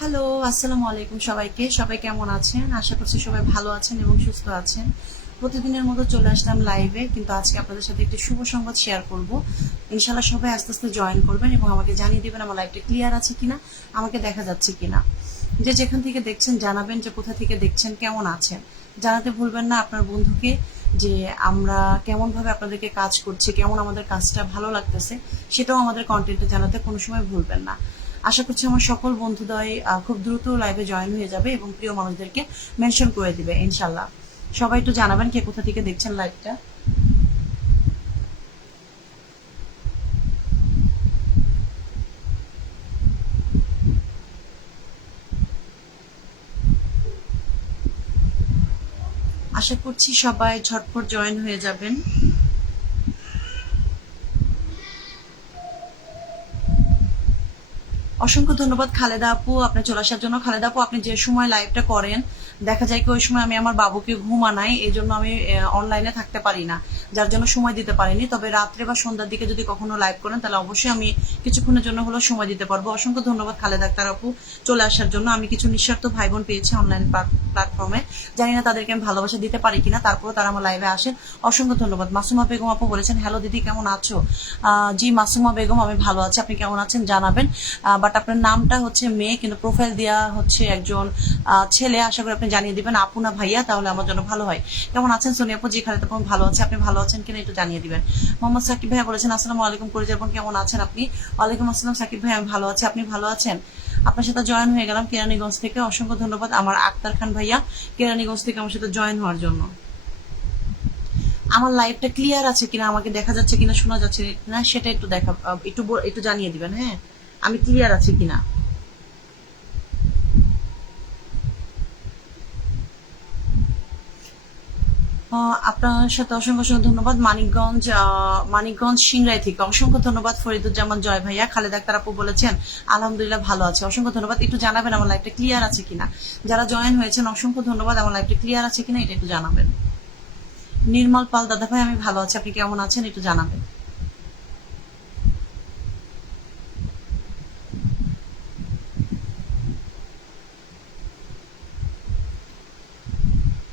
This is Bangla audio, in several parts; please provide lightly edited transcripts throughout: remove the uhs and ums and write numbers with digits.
হ্যালো, আসসালামু আলাইকুম সবাইকে। সবাই কেমন আছেন? আশা করছি সবাই ভালো আছেন এবং সুস্থ আছেন। প্রতিদিনের মতো চলে আসলাম লাইভে, কিন্তু আজকে আপনাদের সাথে একটি শুভ সংবাদ শেয়ার করব। ইনশাআল্লাহ সবাই আস্তে আস্তে জয়েন করবেন এবং আমাকে জানিয়ে দিবেন আমার লাইভটা ক্লিয়ার আছে কিনা, আমাকে দেখা যাচ্ছে কিনা। যে যেখান থেকে দেখছেন জানাবেন যে কোথা থেকে দেখছেন, কেমন আছেন। জানাতে ভুলবেন না আপনার বন্ধুকে যে আমরা কেমনভাবে আপনাদেরকে কাজ করছি, কেমন আমাদের কাজটা ভালো লাগতেছে, সেটাও আমাদের কন্টেন্টে জানাতে কোনো সময় ভুলবেন না। আশা করছি আমার সকল বন্ধুদ্বয় খুব দ্রুত লাইভে জয়েন হয়ে যাবে এবং প্রিয় মানুষদেরকে মেনশন করে দিবে ইনশাল্লাহ। সবাই একটু জানাবেন কে কোথা থেকে দেখছেন লাইভটা। আশা করছি সবাই ঝটপট জয়েন হয়ে যাবেন। অসংখ্য ধন্যবাদ খালেদা আপু আপনি চলে আসার জন্য। খালেদা আপু, আপনি যে সময় লাইভটা করেন দেখা যায় কি ওই সময় আমি আমার বাবুকে ঘুম আনাই, এই জন্য আমি অনলাইনে থাকতে পারি না, যার জন্য সময় দিতে পারিনি। তবে রাত্রে বা সন্ধ্যার দিকে যদি কখনো লাইভ করেন তাহলে অবশ্যই আমি কিছুক্ষণের জন্য হলেও সময় দিতে পারবো। অসংখ্য ধন্যবাদ খালেদা আক্তার আপু চলে আসার জন্য। আমি কিছু নিঃস্বার্থ ভাই বোন পেয়েছি অনলাইন প্ল্যাটফর্মে, জানি না তাদেরকে আমি ভালোবাসা দিতে পারি কিনা, তারপরেও তারা আমার লাইভে আসেন। অসংখ্য ধন্যবাদ। মাসুমা বেগম আপু বলেছেন হ্যালো দিদি কেমন আছো। জি মাসুমা বেগম, আমি ভালো আছি, আপনি কেমন আছেন জানাবেন। বাট আপনার নামটা হচ্ছে মেয়ে, কিন্তু প্রোফাইল দেওয়া হচ্ছে একজন ছেলে। আশা করি আপনি জানিয়ে দিবেন আপু না ভাইয়া, তাহলে আমার জন্য ভালো হয়। কেমন আছেন সোনিয়া আপু? জি খালেদ আপু ভালো আছে, আপনি ভালো আছেন কিনা একটু জানিয়ে দিবেন। মোহাম্মদ সাকিব ভাইয়া বলেছেন আসসালামু আলাইকুম করে যাবেন, কেমন আছেন আপনি? ওয়ালাইকুম আসসালাম সাকিব ভাই, আমি ভালো আছি, আপনি ভালো আছেন? আপনার সাথে জয়েন হয়ে গেলাম কেরানীগঞ্জ থেকে। অসংখ্য ধন্যবাদ আমার আক্তার খান ভাইয়া কেরানীগঞ্জ থেকে আমার সাথে জয়েন হওয়ার জন্য। আমার লাইভটা ক্লিয়ার আছে কিনা, আমাকে দেখা যাচ্ছে কিনা, শোনা যাচ্ছে কিনা, সেটা একটু দেখা একটু জানিয়ে দিবেন। হ্যাঁ, আমি ক্লিয়ার আছি কিনা। আপনার সাথে অসংখ্য অসংখ্য ধন্যবাদ। মানিকগঞ্জ সিংড়াই থেকে অসংখ্য ধন্যবাদ। ফরিদুজ্জামান জয় ভাইয়া। খালেদ আক্তার আপু বলেছেন আলহামদুলিল্লাহ ভালো আছে, অসংখ্য ধন্যবাদ। একটু জানাবেন আমার লাইভটা ক্লিয়ার আছে কিনা। যারা জয়েন হয়েছেন অসংখ্য ধন্যবাদ, আমার লাইভটা ক্লিয়ার আছে কিনা এটা একটু জানাবেন। নির্মল পাল দাদা ভাই, আমি ভালো আছি, আপনি কেমন আছেন একটু জানাবেন।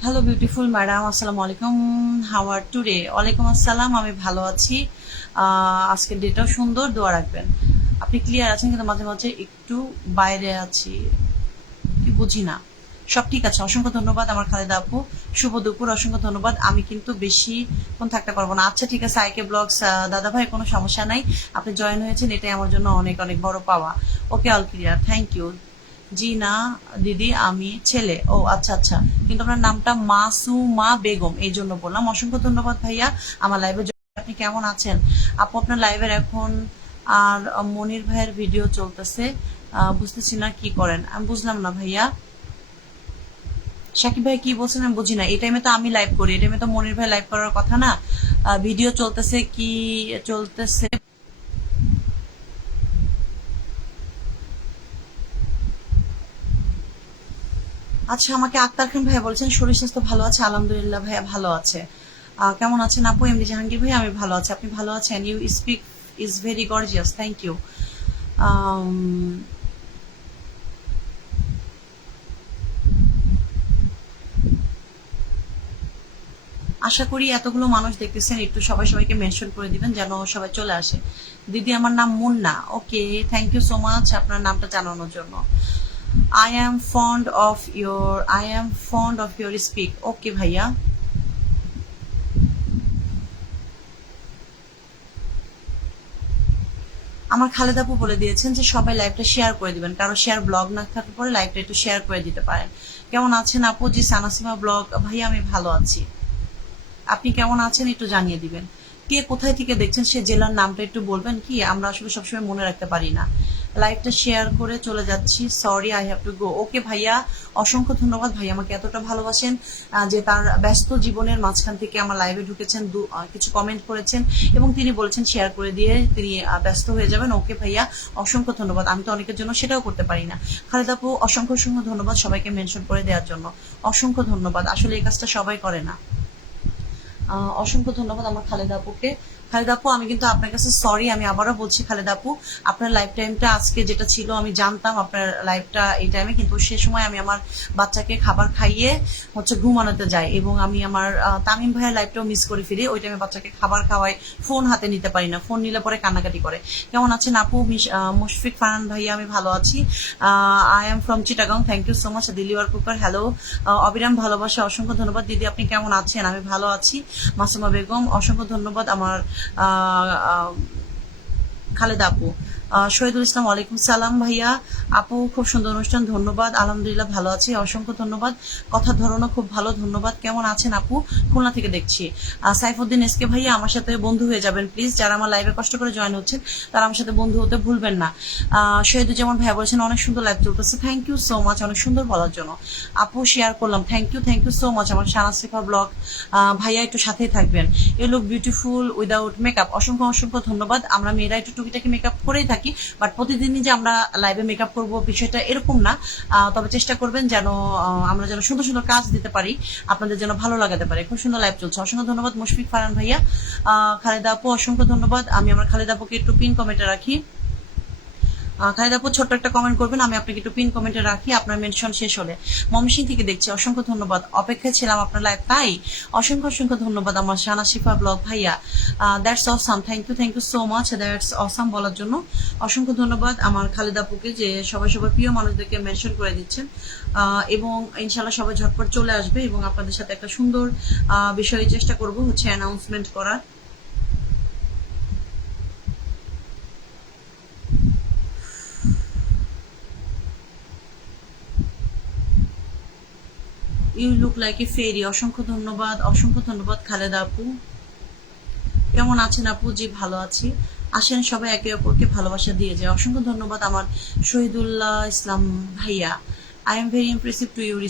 হ্যালো বিউটিফুল ম্যাডাম, আসসালামু আলাইকুম, হাউ আর টুডে? ওয়ালাইকুম আসসালাম, আমি ভালো আছি। আজকের ডেটাও সুন্দর, দোয়া রাখবেন। আপনি ক্লিয়ার আছেন কিন্তু মাঝে মাঝে একটু বাইরে আছি, কি বুঝি না। সব ঠিক আছে, অসংখ্য ধন্যবাদ আমার খালেদা আপু। শুভ দুপুর, অসংখ্য ধন্যবাদ। আমি কিন্তু বেশিক্ষণ থাকতে পারবো না। আচ্ছা ঠিক আছে আইকে ব্লগস দাদা ভাই, কোনো সমস্যা নাই, আপনি জয়েন হয়েছেন এটাই আমার জন্য অনেক অনেক বড় পাওয়া। ওকে, অল ক্লিয়ার, থ্যাংক ইউ। জি না দিদি, আমি ছেলে। ও আচ্ছা আচ্ছা, কিন্তু আপনার নামটা মাসুমা বেগম, এই জন্য বললাম। অসংখ্য ধন্যবাদ ভাইয়া আমার লাইভে। আপনি কেমন আছেন আপু? আপনার লাইভের এখন আর মনির ভাইয়ের ভিডিও চলতেছে, বুঝতেছি না কি করেন, আমি বুঝলাম না ভাইয়া। সাকিব ভাই কি বলছেন আমি বুঝি না। এই টাইমে তো আমি লাইভ করি, এই টাইমে তো মনির ভাই লাইভ করার কথা না। ভিডিও চলতেছে কি চলতেছে? আচ্ছা, আমাকে আক্তার খান ভাইয়া বলছেন শরীর স্বাস্থ্য ভালো আছে, আলহামদুলিল্লাহ ভাইয়া ভালো আছে। কেমন আছেন আপু? এমডি জাহাঙ্গীর ভাই, আমি ভালো আছি, আপনি ভালো আছেন? You speak is very gorgeous, thank you. আশা করি এতগুলো মানুষ দেখতেছেন, একটু সবাই সবাইকে মেনশন করে দিবেন যেন সবাই চলে আসে। দিদি আমার নাম Munna. Okay, thank you so much আপনার নামটা জানানোর জন্য। I am fond of your speak. Okay ভাইয়া। আমার খালেদা আপু বলে দিয়েছেন যে সবাই লাইভটা শেয়ার করে দিবেন, কারো শেয়ার ব্লগ না থাকার পরে লাইভটা একটু শেয়ার করে দিতে পারেন। কেমন আছেন আপু? জি সানাসিমা ব্লগ ভাইয়া, আমি ভালো আছি, আপনি কেমন আছেন একটু জানিয়ে দিবেন। কে কোথায় থেকে দেখছেন সে জেলার নামটা একটু বলবেন কি, আমরা আসলে সবসময় মনে রাখতে পারি না। লাইভটা শেয়ার করে চলে যাচ্ছি, sorry I have to go. Okay ভাইয়া, অসংখ্য ধন্যবাদ ভাইয়া আমাকে এতটা ভালোবাসেন, যে তার ব্যস্ত জীবনের মাঝখান থেকে আমার লাইভে ঢুকেছেন, কিছু কমেন্ট করেছেন এবং তিনি বলেছেন শেয়ার করে দিয়ে তিনি ব্যস্ত হয়ে যাবেন। ওকে ভাইয়া, অসংখ্য ধন্যবাদ। আমি তো অনেকের জন্য সেটাও করতে পারি না। খালেদা আপু অসংখ্য অসংখ্য ধন্যবাদ সবাইকে মেনশন করে দেওয়ার জন্য, অসংখ্য ধন্যবাদ। আসলে এই কাজটা সবাই করে না। অসংখ্য ধন্যবাদ আমার খালেদা আপুকে। খালেদা আপু আমি কিন্তু আপনার কাছে সরি, আমি আবারও বলছি খালেদা আপু, আপনার লাইফ টাইমটা আজকে যেটা ছিল আমি জানতাম আপনার লাইফটা এই টাইমে, কিন্তু সে সময় আমি আমার বাচ্চাকে খাবার খাইয়ে হচ্ছে ঘুমানোতে যাই এবং আমি আমার তামিম ভাইয়ের লাইফটাও মিস করে ফিরি। ওই টাইমে বাচ্চাকে খাবার খাওয়াই, ফোন হাতে নিতে পারি না, ফোন নিলে পরে কান্নাকাটি করে। কেমন আছেন আপু? মুশফিক ফারহান ভাইয়া আমি ভালো আছি। I am from Chittagong, thank you so much. Dilwar কুকার হ্যালো। অবিরাম ভালোবাসা, অসংখ্য ধন্যবাদ দিদি, আপনি কেমন আছেন? আমি ভালো আছি। মাসুমা বেগম অসংখ্য ধন্যবাদ। আমার খালেদা আপু। শহীদুল ইসলাম ওয়ালাইকুম সালাম ভাইয়া। আপু খুব সুন্দর অনুষ্ঠান, ধন্যবাদ। আলহামদুলিল্লাহ ভালো আছি, অসংখ্য ধন্যবাদ। কথার ধরনও খুব ভালো, ধন্যবাদ। কেমন আছেন আপু? খুলনা থেকে দেখছি। সাইফুদ্দিন এসকে ভাইয়া আমার সাথে বন্ধু হয়ে যাবেন প্লিজ, যারা আমার লাইভে কষ্ট করে জয়েন হচ্ছেন তারা আমার সাথে বন্ধু হতে ভুলবেন না। শহীদুজ্জামান ভাইয়া বলেছেন অনেক সুন্দর লাইভ চলতেছে, থ্যাংক ইউ সো মাচ অনেক সুন্দর বলার জন্য। আপু শেয়ার করলাম, থ্যাংক ইউ সো মাচ। আমার শানাসিফা ব্লগ ভাইয়া একটু সাথেই থাকবেন। You look beautiful without makeup, অসংখ্য ধন্যবাদ। আমরা মেয়েরা একটু টুকিটাকি মেকআপ করেই থাকি, বাট প্রতিদিনই যে আমরা লাইভে মেকআপ করব বিষয়টা এরকম না। তবে চেষ্টা করবেন যেন আমরা যেন সুন্দর সুন্দর কাজ দিতে পারি, আপনাদের যেন ভালো লাগাতে পারে। খুব সুন্দর লাইভ চলছে, অসংখ্য ধন্যবাদ মুশফিক ফারহান ভাইয়া। খালেদা আপু অসংখ্য ধন্যবাদ। আমি আমার খালেদা আপুকে একটু পিন কমেন্টে রাখি। খালেদা আপু ছোট্ট একটা কমেন্ট করবেন, আমি আপনাকে একটু পিন কমেন্টে রাখি আপনার মেনশন শেষ হলে। মমসিং থেকে দেখছি, অসংখ্য ধন্যবাদ। অপেক্ষায় ছিলাম আপনার লাইভ, তাই অসংখ্য ধন্যবাদ আমার শানাসিফা ব্লগ ভাইয়া। That's awesome, thank you so much, that's awesome বলার জন্য অসংখ্য ধন্যবাদ আমার খালেদা আপুকে, যে সবাই প্রিয় মানুষদেরকে মেনশন করে দিচ্ছেন। এবং ইনশাল্লাহ সবাই ঝটপট চলে আসবে এবং আপনাদের সাথে একটা সুন্দর বিষয়ে চেষ্টা করব হচ্ছে অ্যানাউন্সমেন্ট করার। ইউ লুক লাইক এ ফেরি, অসংখ্য ধন্যবাদ খালেদা আপু। কেমন আছেন আপু? জি ভালো আছি। আসেন সবাই একে অপরকে ভালোবাসা দিয়ে যায়। অসংখ্য ধন্যবাদ আমার শহীদুল্লাহ ইসলাম ভাইয়া। I am very impressive to your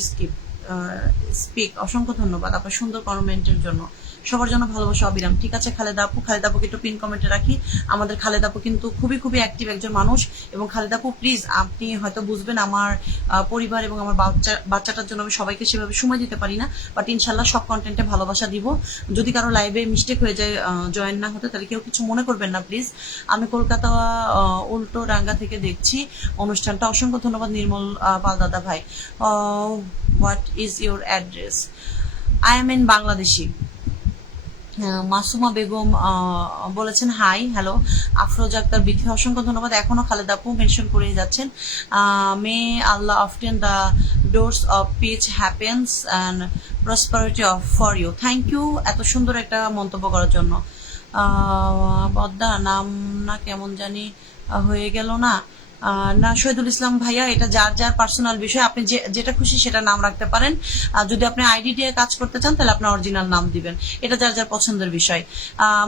speak, অসংখ্য ধন্যবাদ আপনার সুন্দর কমেন্টের জন্য। সবার জন্য ভালোবাসা অবিরাম। ঠিক আছে খালেদা আপুকে একটু পিন কমেন্টে রাখি। আমাদের খালেদা আপু কিন্তু খুবই অ্যাক্টিভ একজন মানুষ, এবং খালেদা আপু প্লিজ আপনি হয়তো বুঝবেন আমার পরিবার এবং আমার বাচ্চাটার জন্য আমি সবাইকে সেভাবে সময় দিতে পারি না, বাট ইনশাল্লাহ সব কন্টেন্টে ভালোবাসা দিব। যদি কারো লাইভে মিস্টেক হয়ে যায় জয়েন না হতে, তাহলে কেউ কিছু মনে করবেন না প্লিজ। আমি কলকাতা উল্টো ডাঙ্গা থেকে দেখছি অনুষ্ঠানটা, অসংখ্য ধন্যবাদ নির্মল পাল দাদা ভাই। What is your address? I am in Bangladeshi. Masuma Begum বলেছেন হাই হ্যালো। আফরোজ আক্তার বিথি অসংখ্য ধন্যবাদ। এখনো খালেদা আপু মেনশন করে যাচ্ছেন। May Allah often the doors of peace happens and prosperity of for you, thank you এত সুন্দর একটা মন্তব্য করার জন্য। পদ্মা নাম না কেমন জানি হয়ে গেল না। না শহীদুল ইসলাম ভাইয়া, এটা যার পার্সোনাল বিষয়, আপনি যেটা খুশি সেটা নাম রাখতে পারেন। যদি আপনি আইডি দিয়ে কাজ করতে চান তাহলে আপনার অরিজিনাল নাম দিবেন, এটা যার পছন্দের বিষয়।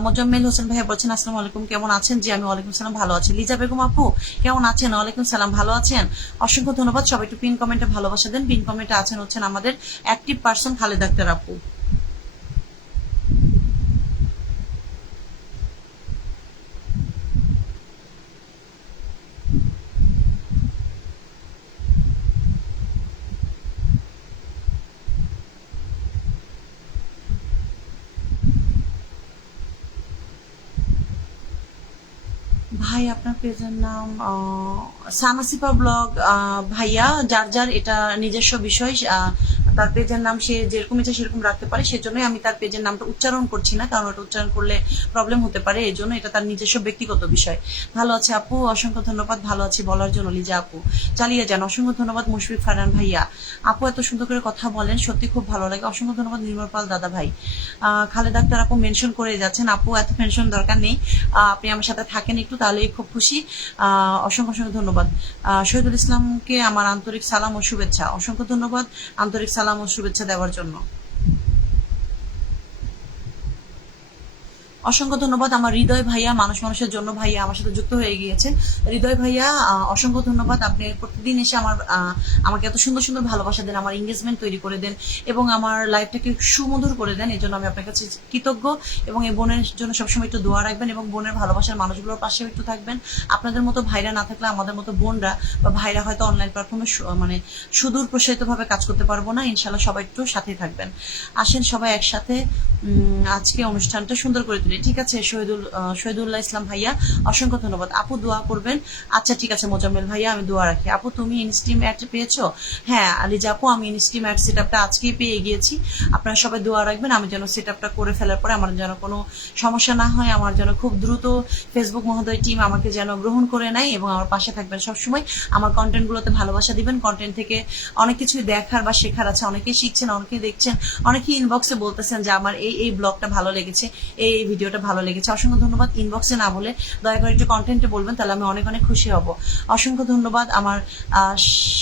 মোজাম্মেল হোসেন ভাইয়া বলছেন আসসালামু আলাইকুম, কেমন আছেন? জি আমি ওয়ালাইকুম সালাম ভালো আছি। লিজা বেগম আপু কেমন আছেন? ওয়ালাইকুম সালাম, ভালো আছেন? অসংখ্য ধন্যবাদ। সবাই একটু পিন কমেন্টে ভালোবাসা দেন। পিন কমেন্টে আছেন হচ্ছেন আমাদের অ্যাক্টিভ পার্সন খালেদা আক্তার আপু। ভাই আপনার পেজের নাম সানাসিফা ব্লগ ভাইয়া, যার এটা নিজস্ব বিষয়, তার পেজের নাম সে যেরকম ইচ্ছা সেরকম রাখতে পারে, সেজন্যই আমি তার পেজের নামটা উচ্চারণ করছি না, কারণ ওটা উচ্চারণ করলে প্রবলেম হতে পারে, এই জন্য এটা তার নিজস্ব ব্যক্তিগত বিষয়। ভালো আছে আপু, অসংখ্য ধন্যবাদ ভালো আছি বলার জন্য। লিজা আপু চালিয়ে যান, অসংখ্য ধন্যবাদ। মুশফিক ফারহান ভাইয়া আপু এত সুন্দর করে কথা বলেন, সত্যি খুব ভালো লাগে, অসংখ্য ধন্যবাদ। নির্মল পাল দাদা ভাই। খালেদা আক্তার আপু মেনশন করে যাচ্ছেন, আপু এত মেনশন দরকার নেই, আপনি আমার সাথে থাকেন একটু তাহলেই খুব খুশি। অসংখ্য ধন্যবাদ। শহীদুল ইসলামকে আমার আন্তরিক সালাম ও শুভেচ্ছা, অসংখ্য ধন্যবাদ আন্তরিক সালাম ও শুভেচ্ছা দেওয়ার জন্য। অসংখ্য ধন্যবাদ আমার হৃদয় ভাইয়া, মানুষের জন্য ভাইয়া আমার সাথে যুক্ত হয়ে গিয়েছেন। হৃদয় ভাইয়া অসংখ্য ধন্যবাদ, আপনি প্রতিদিন এসে আমাকে এত সুন্দর ভালোবাসা দেন, আমার এঙ্গেজমেন্ট তৈরি করে দেন এবং আমার লাইফটাকে সুমধুর করে দেন, এই জন্য আমি আপনার কাছে কৃতজ্ঞ। এবং এই বোনের জন্য সবসময় একটু দোয়া রাখবেন এবং বোনের ভালোবাসার মানুষগুলোর পাশেও একটু থাকবেন। আপনাদের মতো ভাইরা না থাকলে আমাদের মতো বোনরা বা ভাইরা হয়তো অনলাইন প্ল্যাটফর্মে মানে সুদূর প্রসারিতভাবে কাজ করতে পারবো না। ইনশাল্লাহ সবাই একটু সাথে থাকবেন। আসেন সবাই একসাথে আজকে অনুষ্ঠানটা সুন্দর করে তুলি। ঠিক আছে শহীদুল্লাহ ইসলাম ভাইয়া, অসংখ্য ধন্যবাদ আপু, দোয়া করবেন। আচ্ছা ঠিক আছে মোজাম্মেল ভাইয়া, আমি দোয়া রাখি। আপু তুমি ইনস্টিম অ্যাড পেয়েছো? হ্যাঁ আলিজা আপু, আমি ইনস্টিম অ্যাড সেট আপটা আজকেই পেয়ে গিয়েছি। আপনারা সবাই দোয়া রাখবেন আমি যেন সেট আপটা করে ফেলার পরে আমার যেন কোনো সমস্যা না হয়, আমার যেন খুব দ্রুত ফেসবুক মহোদয় টিম আমাকে যেন গ্রহণ করে নেয় এবং আমার পাশে থাকবেন সবসময়। আমার কন্টেন্টগুলোতে ভালোবাসা দিবেন। কন্টেন্ট থেকে অনেক কিছুই দেখার বা শেখার আছে, অনেকেই শিখছেন, অনেকেই দেখছেন, অনেকেই ইনবক্সে বলতেছেন যে আমার এই ব্লগটা ভালো লেগেছে, এই ভিডিওটা ভালো লেগেছে। অসংখ্য ধন্যবাদ। ইনবক্সে না বলে দয়া করে একটু কন্টেন্টে বলবেন, তাহলে আমি অনেক অনেক খুশি হব। অসংখ্য ধন্যবাদ। আমার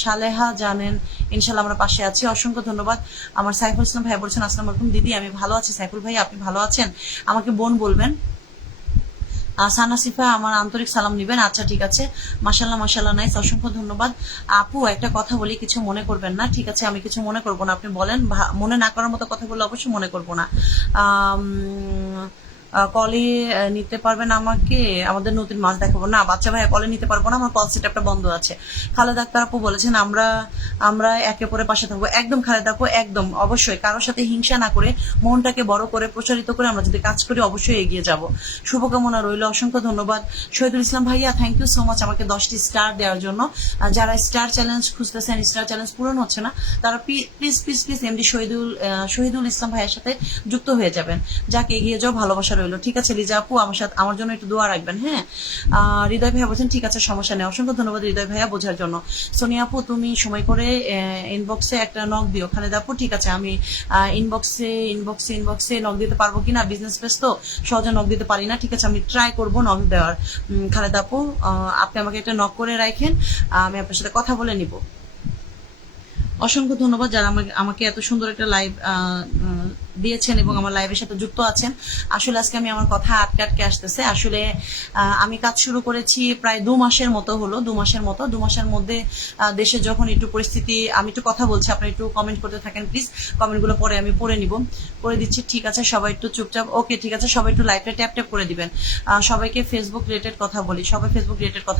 সালেহা জানেন ইনশাল্লাহ আমরা পাশে আছি, অসংখ্য ধন্যবাদ। আমার সাইফুল ইসলাম ভাই বলছেন আসসালামু আলাইকুম দিদি, আমি ভালো আছি। সাইফুল ভাই আপনি ভালো আছেন? আমাকে বোন বলবেন। সানাসিফা আমার আন্তরিক সালাম নিবেন। আচ্ছা ঠিক আছে, মাশাল্লাহ মাশাল্লাহ, নাইস, অসংখ্য ধন্যবাদ। আপু একটা কথা বলি, কিছু মনে করবেন না? ঠিক আছে আমি কিছু মনে করবো না, আপনি বলেন। মনে না করার মতো কথা বললে অবশ্যই মনে করবো না। কলে নিতে পারবেন আমাকে? আমাদের নতুন মাছ দেখাবো না বাচ্চা ভাইয়া, কলে নিতে পারবো না, আমার কল সেটআপটা বন্ধ আছে। খালেদা আক্তার আপু বলেছেন আমরা আমরা একে অপরের পাশে থাকবো। একদম খালেদা আপু, একদম অবশ্যই কারোর সাথে হিংসা না করে, মনটাকে বড় করে প্রচারিত করে আমরা যদি কাজ করি অবশ্যই এগিয়ে যাব। শুভকামনা রইল, অসংখ্য ধন্যবাদ। শহীদুল ইসলাম ভাইয়া থ্যাংক ইউ সো মাচ আমাকে 10টি স্টার দেওয়ার জন্য। যারা স্টার চ্যালেঞ্জ খুঁজতেছেন, স্টার চ্যালেঞ্জ পূরণ হচ্ছে না, তারা please please please MD Shahidul Islam ভাইয়ের সাথে যুক্ত হয়ে যাবেন। যাকে এগিয়ে যাও, ভালোবাসা রইলো। ঠিক আছে লিজা আপু, আমার জন্য একটু দোয়া রাখবেন। হ্যাঁ হৃদয় ভাইয়া বলছেন ঠিক আছে সমস্যা নেই, অসংখ্য ধন্যবাদ হৃদয় ভাইয়া বোঝার জন্য। সোনিয়া আপু তুমি সময় করে ইনবক্সে একটা নক দিও। খালেদা আপু ঠিক আছে, আমি ইনবক্সে নক দিতে পারবো কিনা, বিজনেস পেজ তো সহজে নক দিতে পারি না। ঠিক আছে আমি ট্রাই করবো নক দেওয়ার। খালেদা আপু আপনি আমাকে একটা নক করে রাখেন, আমি আপনার সাথে কথা বলে নিব। অসংখ্য ধন্যবাদ যারা আমাকে এত সুন্দর একটা লাইভ দিয়েছেন এবং আমার লাইভের সাথে যুক্ত আছেন। আসলে আজকে আমি আমার কথা আটকে আটকে আসতেছে। আসলে আমি কাজ শুরু করেছি প্রায় 2 মাসের মতো হলো, 2 মাসের মধ্যে দেশে যখন একটু পরিস্থিতি, আমি একটু কথা বলছি, আপনি একটু কমেন্ট করতে থাকেন প্লিজ, কমেন্টগুলো পরে আমি পড়ে দিচ্ছি। ঠিক আছে সবাই একটু চুপচাপ, ওকে ঠিক আছে সবাই একটু লাইভটা ট্যাপ ট্যাপ করে দিবেন। সবাইকে ফেসবুক রিলেটেড কথা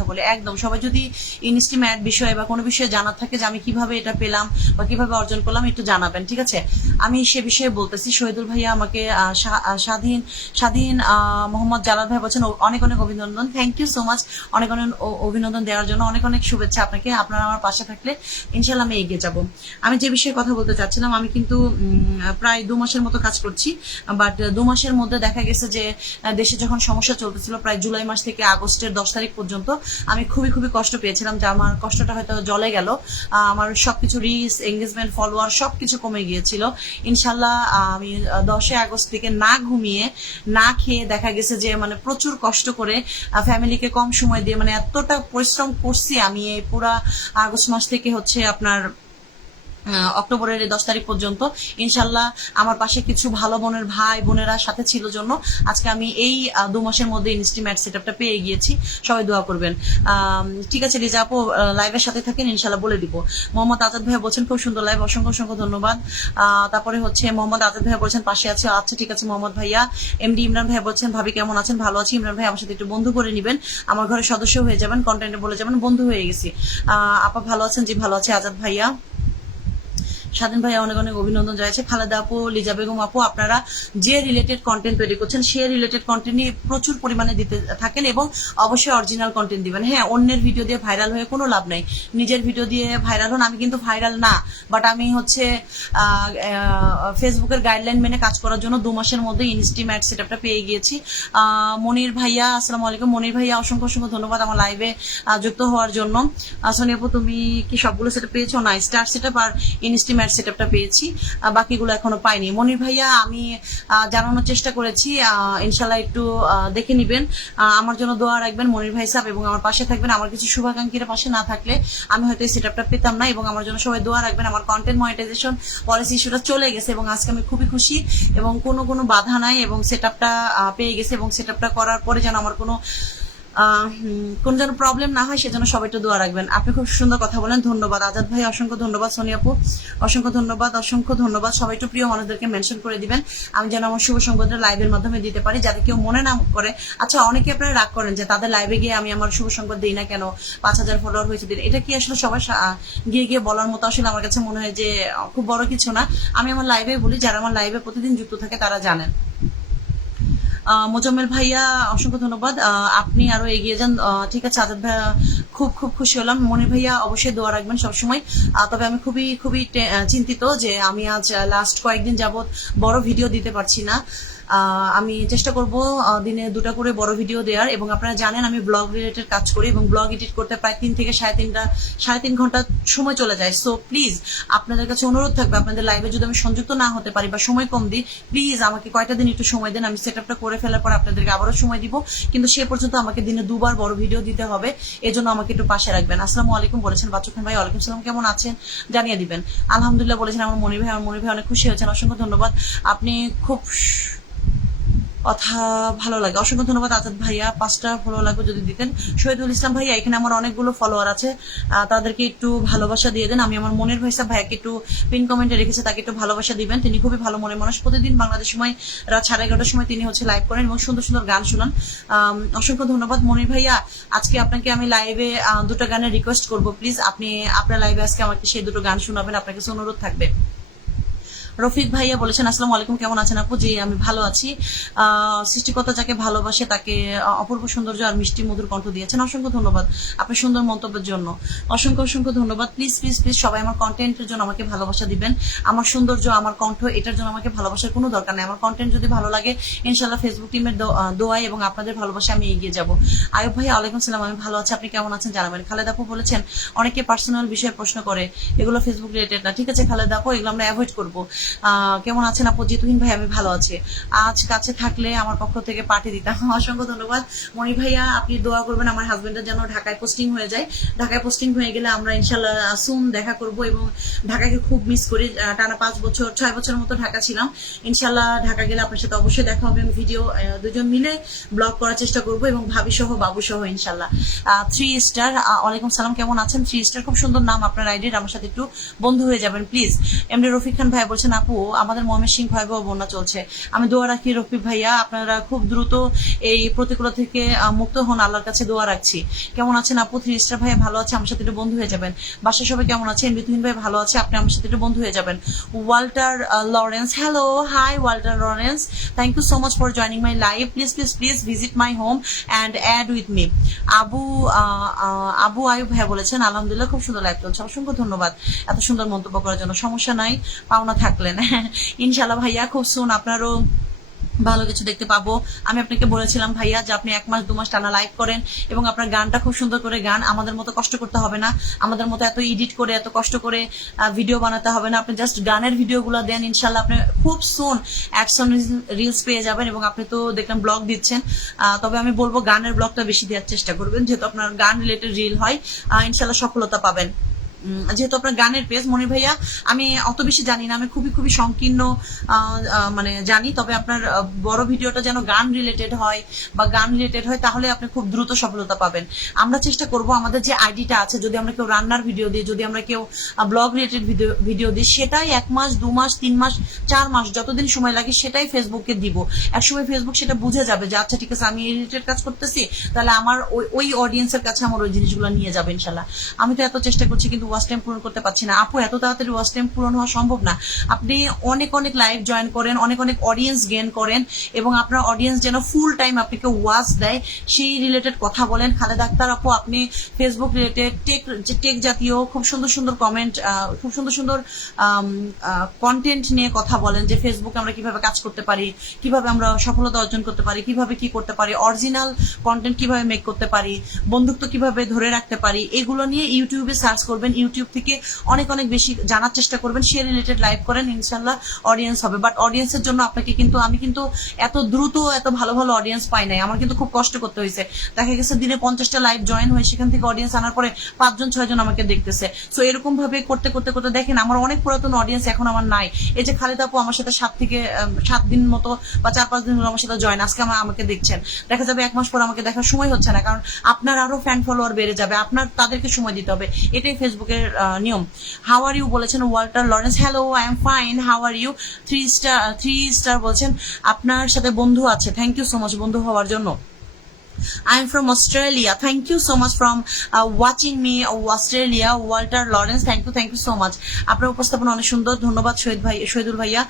বলি, একদম সবাই যদি ইনস্টিম অ্যাড বিষয়ে বা কোনো বিষয়ে জানার থাকে যে আমি কিভাবে এটা পেলাম বা কিভাবে অর্জন করলাম একটু জানাবেন। ঠিক আছে আমি সে বিষয়ে বলতেছি। শহীদুল ভাইয়া আমাকে স্বাধীন মোহাম্মদ জালাল ভাই বলছেন অনেক অনেক অভিনন্দন, থ্যাংক ইউ সো মাচ, অনেক অনেক অভিনন্দন দেওয়ার জন্য, অনেক অনেক শুভেচ্ছা আপনাকে। আপনারা আমার পাশে থাকলে ইনশাল্লাহ আমি এগিয়ে যাব। আমি যে বিষয়ে কথা বলতে চাচ্ছিলাম, আমি কিন্তু প্রায় 2 মাসের মতো কাজ করছি, বাট 2 মাসের মধ্যে দেখা গেছে যে দেশে যখন সমস্যা চলতেছিল প্রায় জুলাই মাস থেকে আগস্টের 10 তারিখ পর্যন্ত আমি খুবই খুবই কষ্ট পেয়েছিলাম, যে আমার কষ্টটা হয়তো জলে গেল। আমার সবকিছু রিচ, এঙ্গেজমেন্ট, ফলোয়ার সবকিছু কমে গিয়েছিল। ইনশাল্লাহ আমি 10 আগস্ট থেকে না ঘুমিয়ে না খেয়ে দেখা গেছে যে মানে প্রচুর কষ্ট করে ফ্যামিলিকে কম সময় দিয়ে মানে এতটা পরিশ্রম করছি আমি এই পুরা আগস্ট মাস থেকে হচ্ছে আপনার অক্টোবরের 10 তারিখ পর্যন্ত। ইনশাল্লাহ আমার পাশে কিছু ভালো বোনের ভাই বোনেরা সাথে ছিল জন্য আজকে আমি এই 2 মাসের মধ্যে ইনস্টিমেট সেটআপটা পেয়ে গিয়েছি। সবাই দোয়া করবেন। ঠিক আছে লিজা আপু লাইভের সাথে থাকেন, ইনশাল্লাহ বলে দিব। মোহাম্মদ আজাদ ভাই বলছেন খুব সুন্দর লাইভ, অসংখ্য অসংখ্য ধন্যবাদ। তারপরে হচ্ছে মোহাম্মদ আজাদ ভাই বলছেন পাশে আছে, আচ্ছা ঠিক আছে মোহাম্মদ ভাইয়া। এমডি ইমরান ভাই বলছেন ভাবি কেমন আছেন? ভালো আছি। ইমরান ভাই আমার সাথে একটু বন্ধু করে নিবেন, আমার ঘরের সদস্য হয়ে যাবেন, কন্টেন্টে বলে যাবেন বন্ধু হয়ে গেছি। আপা ভালো আছেন? জি ভালো আছে। আজাদ ভাইয়া, স্বাধীন ভাইয়া অনেক অনেক অভিনন্দন জানাচ্ছে। খালেদা আপু, লিজা বেগম আপু আপনারা যে রিলেটেড কন্টেন্ট তৈরি করছেন সে রিলেটেড কন্টেন্ট নিয়ে প্রচুর পরিমাণে দিতে থাকেন এবং অবশ্যই অরিজিনাল কন্টেন্ট দিবেন। হ্যাঁ অন্যের ভিডিও দিয়ে ভাইরাল হয়ে কোনো লাভ নাই, নিজের ভিডিও দিয়ে ভাইরাল হন। আমি কিন্তু ভাইরাল না, বাট আমি হচ্ছে ফেসবুকের গাইডলাইন মেনে কাজ করার জন্য 2 মাসের মধ্যে ইনস্টিমেট সেটআপটা পেয়ে গিয়েছি। মনির ভাইয়া আসসালামু আলাইকুম। মনির ভাইয়া অসংখ্য অসংখ্য ধন্যবাদ আমার লাইভে যুক্ত হওয়ার জন্য। সোনিয়া আপু তুমি কি সবগুলো সেটআপ পেয়েছো? না, স্টার সেটআপ আর ইনস্টিমেট সেটআপটা পেয়েছি, বাকিগুলো এখনো পাইনি। মনির ভাইয়া আমি জানানোর চেষ্টা করেছি, ইনশাল্লাহ একটু দেখে নিবেন, আমার জন্য দোয়া রাখবেন মনির ভাই সাহেব এবং আমার পাশে থাকবেন। আমার কিছু শুভাকাঙ্ক্ষীরা পাশে না থাকলে আমি হয়তো এই সেটআপটা পেতাম না, এবং আমার জন্য সবাই দোয়া রাখবেন। আমার কন্টেন্ট মনিটাইজেশন পলিসি ইস্যুটা চলে গেছে এবং আজকে আমি খুবই খুশি এবং কোনো বাধা নাই এবং সেটআপটা পেয়ে গেছে, এবং সেটআপটা করার পরে যেন আমার কোনো যেন প্রবলেম না হয় সেজন্য সবাই একটু দোয়া রাখবেন। আপনি খুব সুন্দর কথা বলেন, ধন্যবাদ। আজাদ ভাই অসংখ্য ধন্যবাদ। সোনিয়া আপু অসংখ্য ধন্যবাদ। সবাই একটু প্রিয় মানুষদেরকে মেনশন করে দিবেন, আমি যেন আমার শুভ সংবাদটা লাইভের মাধ্যমে দিতে পারি, যাতে কেউ মনে না করে। আচ্ছা অনেকে আপনারা রাগ করেন যে তাদের লাইভে গিয়ে আমি আমার শুভ সংবাদ দিই না কেন, 5000 ফলোয়ার হয়েছে দিন, এটা কি আসলে সবাই গিয়ে বলার মতো? আসলে আমার কাছে মনে হয় যে খুব বড় কিছু না। আমি আমার লাইভে বলি, যারা আমার লাইভে প্রতিদিন যুক্ত থাকে তারা জানেন। মোজাম্মেল ভাইয়া অসংখ্য ধন্যবাদ। আপনি আরো এগিয়ে যান। ঠিক আছে আজাদ ভাইয়া, খুব খুব খুশি হলাম। মনির ভাইয়া অবশ্যই দোয়া রাখবেন সবসময়। তবে আমি খুবই খুবই চিন্তিত যে আমি আজ লাস্ট কয়েকদিন যাবত বড় ভিডিও দিতে পারছি না। আমি চেষ্টা করব দিনে 2টা করে বড় ভিডিও দেওয়ার। এবং আপনারা জানেন আমি ব্লগ রিলেটেড কাজ করি এবং ব্লগ এডিট করতে প্রায় 3 থেকে 3.5 ঘন্টা সময় চলে যায়। সো প্লিজ আপনাদের কাছে অনুরোধ থাকবে, আপনাদের লাইভে যদি আমি সংযুক্ত না হতে পারি বা সময় কম দিই, প্লিজ আমাকে কয়টা দিন একটু সময় দেন। আমি সেট আপটা করে ফেলার পর আপনাদেরকে আবারও সময় দিব, কিন্তু সে পর্যন্ত আমাকে দিনে 2বার বড় ভিডিও দিতে হবে। এজন্য আমাকে একটু পাশে রাখবেন। আসসালামু আলাইকুম বলেছেন বাচ্চু খান ভাই। ওয়ালাইকুম সালাম, কেমন আছেন জানিয়ে দিবেন। আলহামদুলিল্লাহ বলেছেন আমার মনির ভাই অনেক খুশি হয়েছেন, অসংখ্য ধন্যবাদ। আপনি খুব কথা ভালো লাগে, অসংখ্য ধন্যবাদ আজাদ ভাইয়া। 5টা ফলো লাগবে যদি দিতেন। শহীদুল ইসলাম ভাইয়া, এখানে আমার অনেকগুলো ফলোয়ার আছে, তাদেরকে একটু ভালোবাসা দিয়ে দেন। আমি আমার মনের ভাইসা ভাইয়াকে একটু পিন কমেন্টে রেখেছে, তাকে একটু ভালোবাসা দিবেন। তিনি খুবই ভালো মনের মানুষ। প্রতিদিন বাংলাদেশ সময় রাত 11:30টার সময় তিনি লাইভ করেন এবং সুন্দর সুন্দর গান শুনান। অসংখ্য ধন্যবাদ মনির ভাইয়া। আজকে আপনাকে আমি লাইভে 2টা গানের রিকোয়েস্ট করবো, প্লিজ আপনি আপনার লাইভে আজকে আমাকে সেই 2টো গান শোনাবেন, আপনার কাছে অনুরোধ থাকবে। রফিক ভাইয়া বলেছেন আসসালামু আলাইকুম, কেমন আছেন আপু? জি আমি ভালো আছি। সৃষ্টিকর্তা যাকে ভালোবাসে তাকে অপূর্ব সৌন্দর্য আর মিষ্টি মধুর কণ্ঠ দিয়েছেন, অসংখ্য ধন্যবাদ আপনার সুন্দর মন্তব্যের জন্য। অসংখ্য অসংখ্য ধন্যবাদ। প্লিজ প্লিজ প্লিজ সবাই আমার কন্টেন্টের জন্য আমাকে ভালোবাসা দিবেন। আমার সৌন্দর্য, আমার কণ্ঠ, এটার জন্য আমাকে ভালোবাসার কোনো দরকার নেই। আমার কন্টেন্ট যদি ভালো লাগে, ইনশাল্লাহ ফেসবুক টিমের দোয়াই এবং আপনাদের ভালোবাসা আমি এগিয়ে যাব। আয়ুব ভাইয়া ওয়ালাইকুম সালাম, আমি ভালো আছি, আপনি কেমন আছেন জানাবেন। খালেদা আপু বলেছেন অনেকে পার্সোনাল বিষয়ে প্রশ্ন করে, এগুলো ফেসবুক রিলেটেড না। ঠিক আছে খালেদা আপু, এগুলো আমরা অ্যাভয়েড করবো। কেমন আছেন আপু? জিতুহীন ভাই, আমি ভালো আছি। আজ কাছে থাকলে আমার পক্ষ থেকে পাঠিয়ে দিতাম। অসংখ্য ধন্যবাদ মনি ভাইয়া। আপনি দোয়া করবেন আমার হাজবেন্ডের যেন ঢাকায় পোস্টিং হয়ে যায়। ঢাকায় পোস্টিং হয়ে গেলে আমরা ইনশাল্লাহ সুন দেখা করব এবং ঢাকাকে খুব মিস করি। টানা 6 বছরের মতো ঢাকা ছিলাম। ইনশাল্লাহ ঢাকা গেলে আপনার সাথে অবশ্যই দেখা হবে। ভিডিও দুজন মিলে ব্লগ করার চেষ্টা করব এবং ভাবি সহ বাবু সহ ইনশাল্লাহ। 3 স্টার ওয়ালাইকুম সালাম, কেমন আছেন? 3 স্টার, খুব সুন্দর নাম আপনার আইডির, আমার সাথে একটু বন্ধু হয়ে যাবেন প্লিজ। এমডি রফিক খান ভাই বলছেন আপু আমাদের ময়মনসিংহ ভয়াবহ বন্যা চলছে, আমি দোয়া রাখি রফিক ভাইয়া আপনারা খুব দ্রুত এই প্রতিকূলতা থেকে মুক্ত হন, আল্লাহর কাছে দোয়া রাখছি। কেমন আছেন আপু? 3 স্টার ভাইয়া ভালো আছে, আমার সাথে একটু বন্ধু হয়ে যাবেন। বাসায় সবাই কেমন আছে? বিতুহিন ভাই ভালো আছে, আপনি আমার সাথে একটু বন্ধু হয়ে যাবেন। Walter Lawrence, hello hi Walter Lawrence, thank you so much for joining my live. Please please please visit my home and add with me. Abu Ayub ভাইয়া বলেছেন আলহামদুলিল্লাহ খুব সুন্দর লাইভ চলছে, অসংখ্য ধন্যবাদ এত সুন্দর মন্তব্য করার জন্য। সমস্যা নাই, পাওনা থাকলেন। ইনশাল্লাহ ভাইয়া খুব সুন আপনারও ভালো কিছু দেখতে পাবো। আমি আপনাকে বলেছিলাম ভাইয়া যে আপনি 1 মাস 2 মাস টানা লাইভ করেন এবং আপনার গানটা খুব সুন্দর করে গান, আমাদের মতো কষ্ট করতে হবে না, আমাদের মতো এত এডিট করে এত কষ্ট করে ভিডিও বানাতে হবে না। আপনি জাস্ট গানের ভিডিওগুলো দেন, ইনশাল্লাহ আপনি খুব সুন অ্যাকশন রিলস পেয়ে যাবেন। এবং আপনি তো দেখলাম ব্লগ দিচ্ছেন, তবে আমি বলবো গানের ব্লগটা বেশি দেওয়ার চেষ্টা করবেন, যেহেতু আপনার গান রিলেটেড রিল হয়, ইনশাল্লাহ সফলতা পাবেন। যেহেতু আপনার গানের পেজ মনির ভাইয়া, আমি অত বেশি জানি না, আমি খুবই খুবই সংকীর্ণ মানে জানি, তবে আপনার বড় ভিডিওটা যেন গান রিলেটেড হয় বা গান রিলেটেড হয়, তাহলে আপনি খুব দ্রুত সফলতা পাবেন। আমরা চেষ্টা করব আমাদের যে আইডিটা আছে, যদি আমরা কেউ রান্নার ভিডিও দিই, যদি আমরা কেউ ব্লগ রিলেটেড ভিডিও দিই, সেটাই 1 মাস 2 মাস 3 মাস 4 মাস যতদিন সময় লাগে সেটাই ফেসবুকে দিব। একসময় ফেসবুক সেটা বুঝে যাবে যে আচ্ছা ঠিক আছে আমি এই রিলেটেড কাজ করতেছি, তাহলে আমার ওই অডিয়েন্সের কাছে আমার ওই জিনিসগুলো নিয়ে যাবে ইনশাল্লাহ। আমি তো এত চেষ্টা করছি কিন্তু ওয়াচ টাইম পূরণ করতে পারছি না। আপু এত তাড়াতাড়ি ওয়াচ টাইম পূরণ হওয়া সম্ভব না। আপনি অনেক অনেক লাইভ জয়েন করেন, অনেক অনেক অডিয়েন্স গেইন করেন এবং আপনার অডিয়েন্স যেন ফুল টাইম আপনাকে ওয়াচ দেয়, সেই রিলেটেড কথা বলেন। খালেদা আক্তার আপু আপনি ফেসবুক রিলেটেড টেক জাতীয় খুব সুন্দর সুন্দর কমেন্ট, খুব সুন্দর সুন্দর কন্টেন্ট নিয়ে কথা বলেন, যে ফেসবুকে আমরা কিভাবে কাজ করতে পারি, কিভাবে আমরা সফলতা অর্জন করতে পারি, কিভাবে কি করতে পারি, অরিজিনাল কন্টেন্ট কিভাবে মেক করতে পারি, বন্ধুত্ব কিভাবে ধরে রাখতে পারি, এগুলো নিয়ে ইউটিউবে সার্চ করবেন। ইউটিউব থেকে অনেক অনেক বেশি জানার চেষ্টা করবেন, সে রিলেটেড লাইভ করেন, ইনশাল্লাহ অডিয়েন্স হবে। বাট অডিয়েন্সের জন্য আপনাকে কিন্তু আমি কিন্তু এত দ্রুত এত ভালো ভালো অডিয়েন্স পাই নাই, আমার কিন্তু খুব কষ্ট করতে হয়েছে। দেখা গেছে দিনে 50টা লাইভ জয়েন হয়ে সেখান থেকে অডিয়েন্স আনার পরে 5 জন 6 জন আমাকে দেখতেছে। সো এরকম ভাবে করতে করতে করতে দেখেন আমার অনেক পুরাতন অডিয়েন্স এখন আমার নাই। এই যে খালেদা আপু আমার সাথে 7 দিন মতো বা 4-5 দিন হলো আমার সাথে জয়েন, আজকে আমাকে দেখছেন, দেখা যাবে 1 মাস পর আমাকে দেখার সময় হচ্ছে না, কারণ আপনার আরো ফ্যান ফলোয়ার বেড়ে যাবে, আপনার তাদেরকে সময় দিতে হবে, এটাই ফেসবুকের নিয়ম। হাউ আর ইউ বলেছেন Walter Lawrence, hello I am fine, how are you. 3 star বলছেন আপনার সাথে বন্ধু আছে, থ্যাংক ইউ সো মাচ বন্ধু হওয়ার জন্য। I'm from Australia. Thank you so much from watching me Australia. Walter Lawrence, thank you so much. আপনার উপস্থাপনা অনেক সুন্দর, ধন্যবাদ শহীদুল ভাইয়া।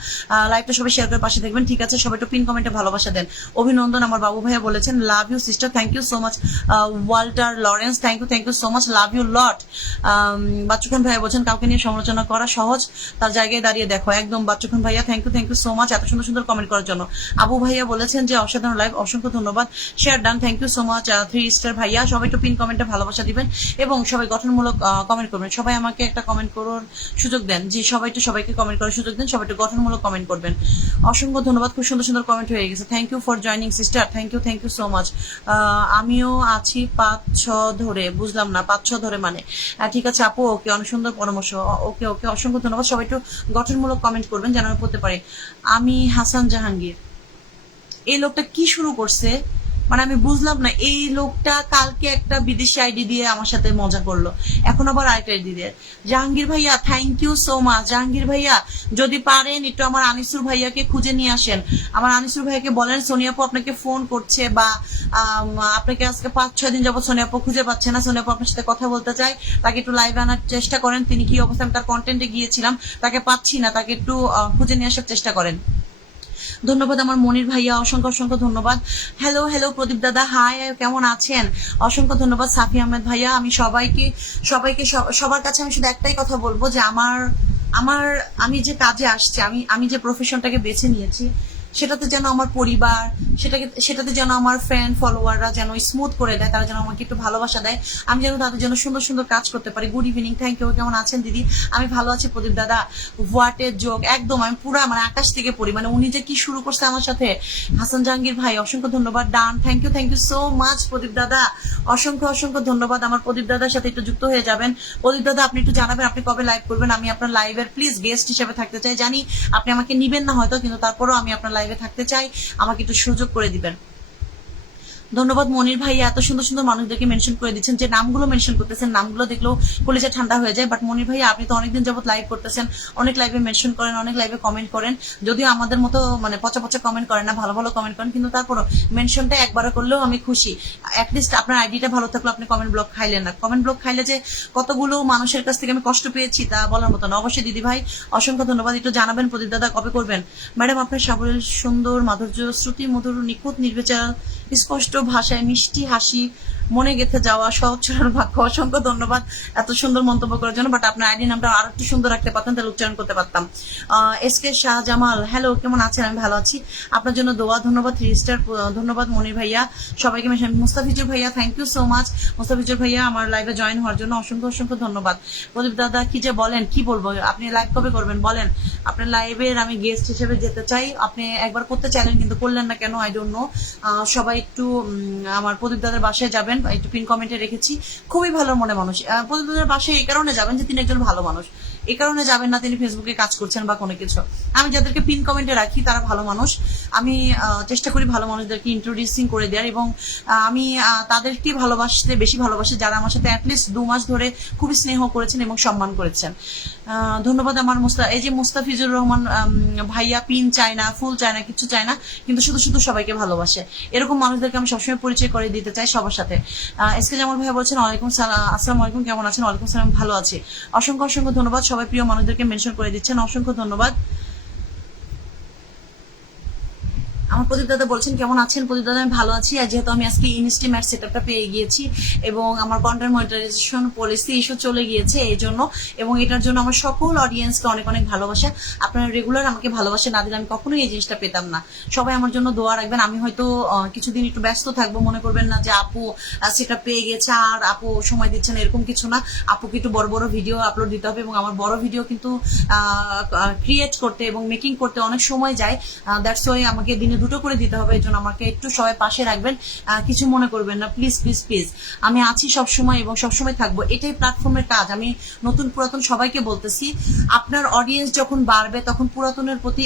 লাইভটা সবাই শেয়ার করে পাশে দেখবেন, ঠিক আছে? সবাই একটু পিন কমেন্টে ভালোবাসা দেন। অভিনন্দন আমার বাবু ভাইয়া বলেছেন, love you sister, thank you so much Walter Lawrence, thank you so much, love you lot. Bachchu Khan ভাইয়া বলছেন কাউকে নিয়ে সমালোচনা করা সহজ, তার জায়গায় দাঁড়িয়ে দেখো। একদম বাচ্চু খান ভাইয়া, থ্যাংক ইউ সো মাচ এত সুন্দর সুন্দর কমেন্ট করার জন্য। আবু ভাইয়া বলেছেন যে অসাধারণ লাইভ, অসংখ্য ধন্যবাদ, share done, thank you so much 3 star ভাইয়া। সবাই একটু পিন কমেন্টে ভালোবাসা দিবেন এবং সবাই গঠনমূলক কমেন্ট করবেন। সবাই আমাকে একটা কমেন্ট করার সুযোগ দেন, যে সবাই একটু সবাইকে কমেন্ট করার সুযোগ দেন, সবাই একটু গঠনমূলক কমেন্ট করবেন। অসংখ্য ধন্যবাদ, খুব সুন্দর সুন্দর কমেন্ট হয়ে গেছে। Thank you for joining sister, thank you so much. আমিও আছি 5-6 ধরে, বুঝলাম না 5-6 ধরে মানে। ঠিক আছে আপু, ওকে, অনেক সুন্দর পরামর্শ, ওকে, অসংখ্য ধন্যবাদ। সবাই একটু গঠনমূলক কমেন্ট করবেন যেন আমি পড়তে পারি। আমি হাসান জাহাঙ্গীর। এই লোকটা কি শুরু করছে, মানে আমি বুঝলাম না। এই লোকটা কালকে একটা বিদেশি আইডি দিয়ে আমার সাথে মজা করলো, এখন আবার আরেকটা আইডি দিয়ে। জাহাঙ্গীর ভাইয়া, thank you so much. Jahangir ভাইয়া যদি পারেন একটু আমার আনিসুর ভাইয়াকে খুঁজে নিয়ে আসেন। আমার আনিসুর ভাইয়াকে বলেন সোনিয়াপু আপনাকে ফোন করছে, বা আপনাকে আজকে 5-6 দিন যাবত সোনিয়াপু খুঁজে পাচ্ছে না, সোনিয়াপু আপনার সাথে কথা বলতে চাই, তাকে একটু লাইভে আনার চেষ্টা করেন। তিনি কি অবস্থা, আমি তার কন্টেন্টে গিয়েছিলাম, তাকে পাচ্ছি না, তাকে একটু খুঁজে নিয়ে আসার চেষ্টা করেন। ধন্যবাদ আমার মনির ভাইয়া, অসংখ্য ধন্যবাদ। হ্যালো প্রদীপ দাদা, হাই, কেমন আছেন? অসংখ্য ধন্যবাদ সাফি আহমেদ ভাইয়া। আমি সবাইকে সবার কাছে আমি শুধু একটাই কথা বলবো যে আমি যে কাজে আসছি, আমি যে প্রফেশনটাকে বেছে নিয়েছি, সেটাতে যেন আমার পরিবার, সেটাতে যেন আমার ফ্রেন্ড ফলোয়াররা যেন স্মুথ করে দেয়, তারা যেন আমাকে একটু ভালোবাসা দেয়, আমি যেন তাদের জন্য সুন্দর সুন্দর কাজ করতে পারি। Good evening, thank you. কেমন আছেন দিদি? আমি ভালো আছি প্রদীপ দাদা। হোয়াটের যোগ, একদম আমি পুরা মানে আকাশ থেকে পড়ি, মানে উনি যে কি শুরু করছে আমার সাথে। হাসান জাহাঙ্গীর ভাই, অসংখ্য ধন্যবাদ। ডান, থ্যাংক ইউ সো মাচ প্রদীপ দাদা, অসংখ্য ধন্যবাদ। আমার প্রদীপ দাদার সাথে একটু যুক্ত হয়ে যাবেন। প্রদীপ দাদা আপনি একটু জানাবেন আপনি কবে লাইভ করবেন, আমি আপনার লাইভের প্লিজ গেস্ট হিসেবে থাকতে চাই। জানি আপনি আমাকে নিবেন না হয়তো, কিন্তু তারপরেও আমি আপনার লাইভে থাকতে চাই, আমাকে একটু সুযোগ করে দিবেন। ধন্যবাদ মনির ভাই, এত সুন্দর সুন্দর মানুষদেরকে মেনশন করে দিচ্ছেন, যে নামগুলো মেনশন করতেছেন নামগুলো দেখলেও কলেজে ঠান্ডা হয়ে যায়। বাট মনির ভাই আপনি তো অনেকদিন যাবত লাইভ করতেছেন, অনেক লাইভে মেনশন করেন, অনেক লাইভে কমেন্ট করেন, যদিও আমাদের মতো মানে পচা কমেন্ট করেন না, ভালো কমেন্ট করেন, কিন্তু তারপরও মেনশনটা একবার করলেও আমি খুশি। অ্যাটলিস্ট আপনার আইডিটা ভালো থাকলো, আপনি কমেন্ট ব্লক খাইলেন না। কমেন্ট ব্লক খাইলে যে কতগুলো মানুষের কাছ থেকে আমি কষ্ট পেয়েছি তা বলার মতো না। অবশ্যই দিদি ভাই অসংখ্য ধন্যবাদ। একটু জানাবেন প্রদীপ দাদা কবে করবেন। ম্যাডাম আপনার সাবলীল সুন্দর মাধুর্য, শ্রুতি মধুর, নিখুঁত নির্বিচার, স্পষ্ট ভাষায় মিষ্টি হাসি, মনে গেঁথে যাওয়া সহজ সরল বাক্য, অসংখ্য ধন্যবাদ এত সুন্দর মন্তব্য করার জন্য। বাট আপনার আইডি নামটা আর একটু সুন্দর রাখতে পারতাম, তাহলে উচ্চারণ করতে পারতাম। এসকে শাহজামাল, হ্যালো, কেমন আছেন? আমি ভালো আছি, আপনার জন্য দোয়া। ধন্যবাদ 3 স্টার, ধন্যবাদ মনির ভাইয়া। সবাইকে মুস্তাফিজুর ভাইয়া, thank you so much Mustafizur ভাইয়া আমার লাইভে জয়েন হওয়ার জন্য অসংখ্য ধন্যবাদ। প্রদীপ দাদা কি যে বলেন, কি বলবো, আপনি লাইভ কবে করবেন বলেন? আপনার লাইভের আমি গেস্ট হিসেবে যেতে চাই, আপনি একবার করতে চাইলেন কিন্তু করলেন না কেন, আই ডোন্ট নো। সবাই একটু আমার প্রদীপ দাদার বাসায় যাবেন, একটু পিন কমেন্টে রেখেছি, খুবই ভালো মনে মানুষ। প্রদীপ দাদার বাসায় এই কারণে যাবেন যে তিনি একজন ভালো মানুষ, এই কারণে যাবেন না তিনি ফেসবুকে কাজ করছেন বা কোনো কিছু। আমি যাদেরকে পিন কমেন্টে রাখি তারা ভালো মানুষ, আমি চেষ্টা করি ভালো মানুষদেরকে ইন্ট্রোডিউসিং করে দেওয়ার, এবং আমি তাদেরকে বেশি ভালোবাসি যারা আমার সাথে অ্যাটলিস্ট 2 মাস ধরে খুবই স্নেহ করেছেন এবং সম্মান করেছেন। ধন্যবাদ আমার এই যে মুস্তাফিজুর রহমান ভাইয়া, পিন চায় না, ফুল চায় না, কিছু চায় না, কিন্তু শুধু সবাইকে ভালোবাসে। এরকম মানুষদেরকে আমি সবসময় পরিচয় করে দিতে চাই সবার সাথে। এসকে জামাল ভাইয়া বলছেন আসসালামু আলাইকুম, কেমন আছেন? ওয়ালাইকুম সালাম, ভালো আছি, অসংখ্য ধন্যবাদ। সবাই প্রিয় মানুষদেরকে মেনশন করে দিচ্ছেন, অসংখ্য ধন্যবাদ। আমার প্রদীপ দাদা বলছেন কেমন আছেন? প্রদীপ দাদা আমি ভালো আছি, আর যেহেতু আমি আজকে ইনস্টিমেট সেটআপটা পেয়ে গিয়েছি এবং আমার কন্টেন্ট মনিটাইজেশন পলিসি ইস্যু চলে গিয়েছে এই জন্য, এবং এটার জন্য আমার সকল অডিয়েন্সকে অনেক ভালোবাসা। আপনারা রেগুলার আমাকে ভালোবাসা না দিলে আমি কখনোই এই জিনিসটা পেতাম না। সবাই আমার জন্য দোয়া রাখবেন। আমি হয়তো কিছুদিন একটু ব্যস্ত থাকবো, মনে করবেন না যে আপু সেটা পেয়ে গেছে আর আপু সময় দিচ্ছে না, এরকম কিছু না। আপুকে একটু বড় ভিডিও আপলোড দিতে হবে, এবং আমার বড় ভিডিও কিন্তু ক্রিয়েট করতে এবং মেকিং করতে অনেক সময় যায়। দ্যাটস ওয়াই আমাকে দিনে 2টো করে দিতে হবে, এই জন্য আমাকে একটু সবাই পাশে রাখবেন, কিছু মনে করবেন না, প্লিজ। আমি আছি সবসময় এবং সবসময় থাকবো, এটাই প্ল্যাটফর্মের কাজ। আমি নতুন পুরাতন সবাইকে বলতেছি, আপনার অডিয়েন্স যখন বাড়বে তখন পুরাতনের প্রতি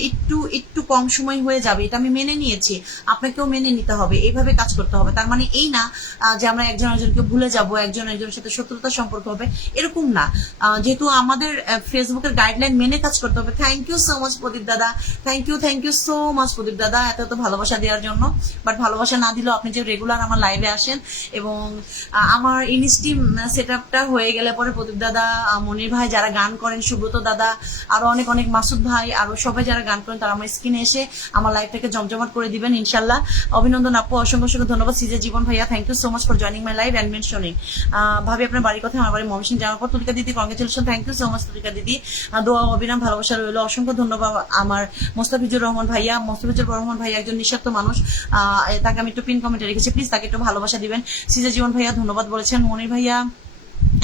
একটু কম সময় হয়ে যাবে, এটা আমি মেনে নিয়েছি, আপনাকেও মেনে নিতে হবে, এইভাবে কাজ করতে হবে। তার মানে এই না যে আমরা একজন একজনকে ভুলে যাব, একজনের সাথে শত্রুতার সম্পর্ক হবে, এরকম না। যেহেতু আমাদের ফেসবুকের গাইডলাইন মেনে কাজ করতে হবে। থ্যাংক ইউ সো মাচ প্রদীপ দাদা, থ্যাংক ইউ সো মাচ প্রদীপ দাদা, এত এত ভালোবাসা দেওয়ার জন্য। বাট ভালোবাসা না দিলেও আপনি যে রেগুলার আমার লাইভে আসেন এবং আমার ইনস্টিম সেট আপটা হয়ে গেলে পরে প্রদীপ দাদা, মনির ভাই যারা গান করেন, সুব্রত দাদা, আরো অনেক অনেক মাসুদ ভাই, আরো সবাই যারা গান করেন তারা আমার স্ক্রিনে এসে আমার লাইভটাকে জমজমাট করে দিবেন ইনশাল্লাহ। অভিনন্দন আপু, অসংখ্য অসংখ্য ধন্যবাদ। সিজে জীবন ভাইয়া, thank you so much for joining my live and mentioning. ভাবি আপনার বাড়ির কথা, আমার বাড়ি ময়মনসিংহ জামালপুর। তুলিকা দিদি congratulation, thank you so much Tulika দিদি। দোয়া অবিরাম ভালোবাসা রইলো, অসংখ্য ধন্যবাদ। আমার মোস্তাফিজুর রহমান ভাইয়া, মোস্তাফিজুর রহমান ভাইয়া একজন নিঃস্বার্থ মানুষ, তাকে আমি একটু পিন কমেন্টে রেখেছি, প্লিজ তাকে একটু ভালোবাসা দিবেন। সিজে জীবন ভাইয়া ধন্যবাদ বলেছেন। মনির ভাইয়া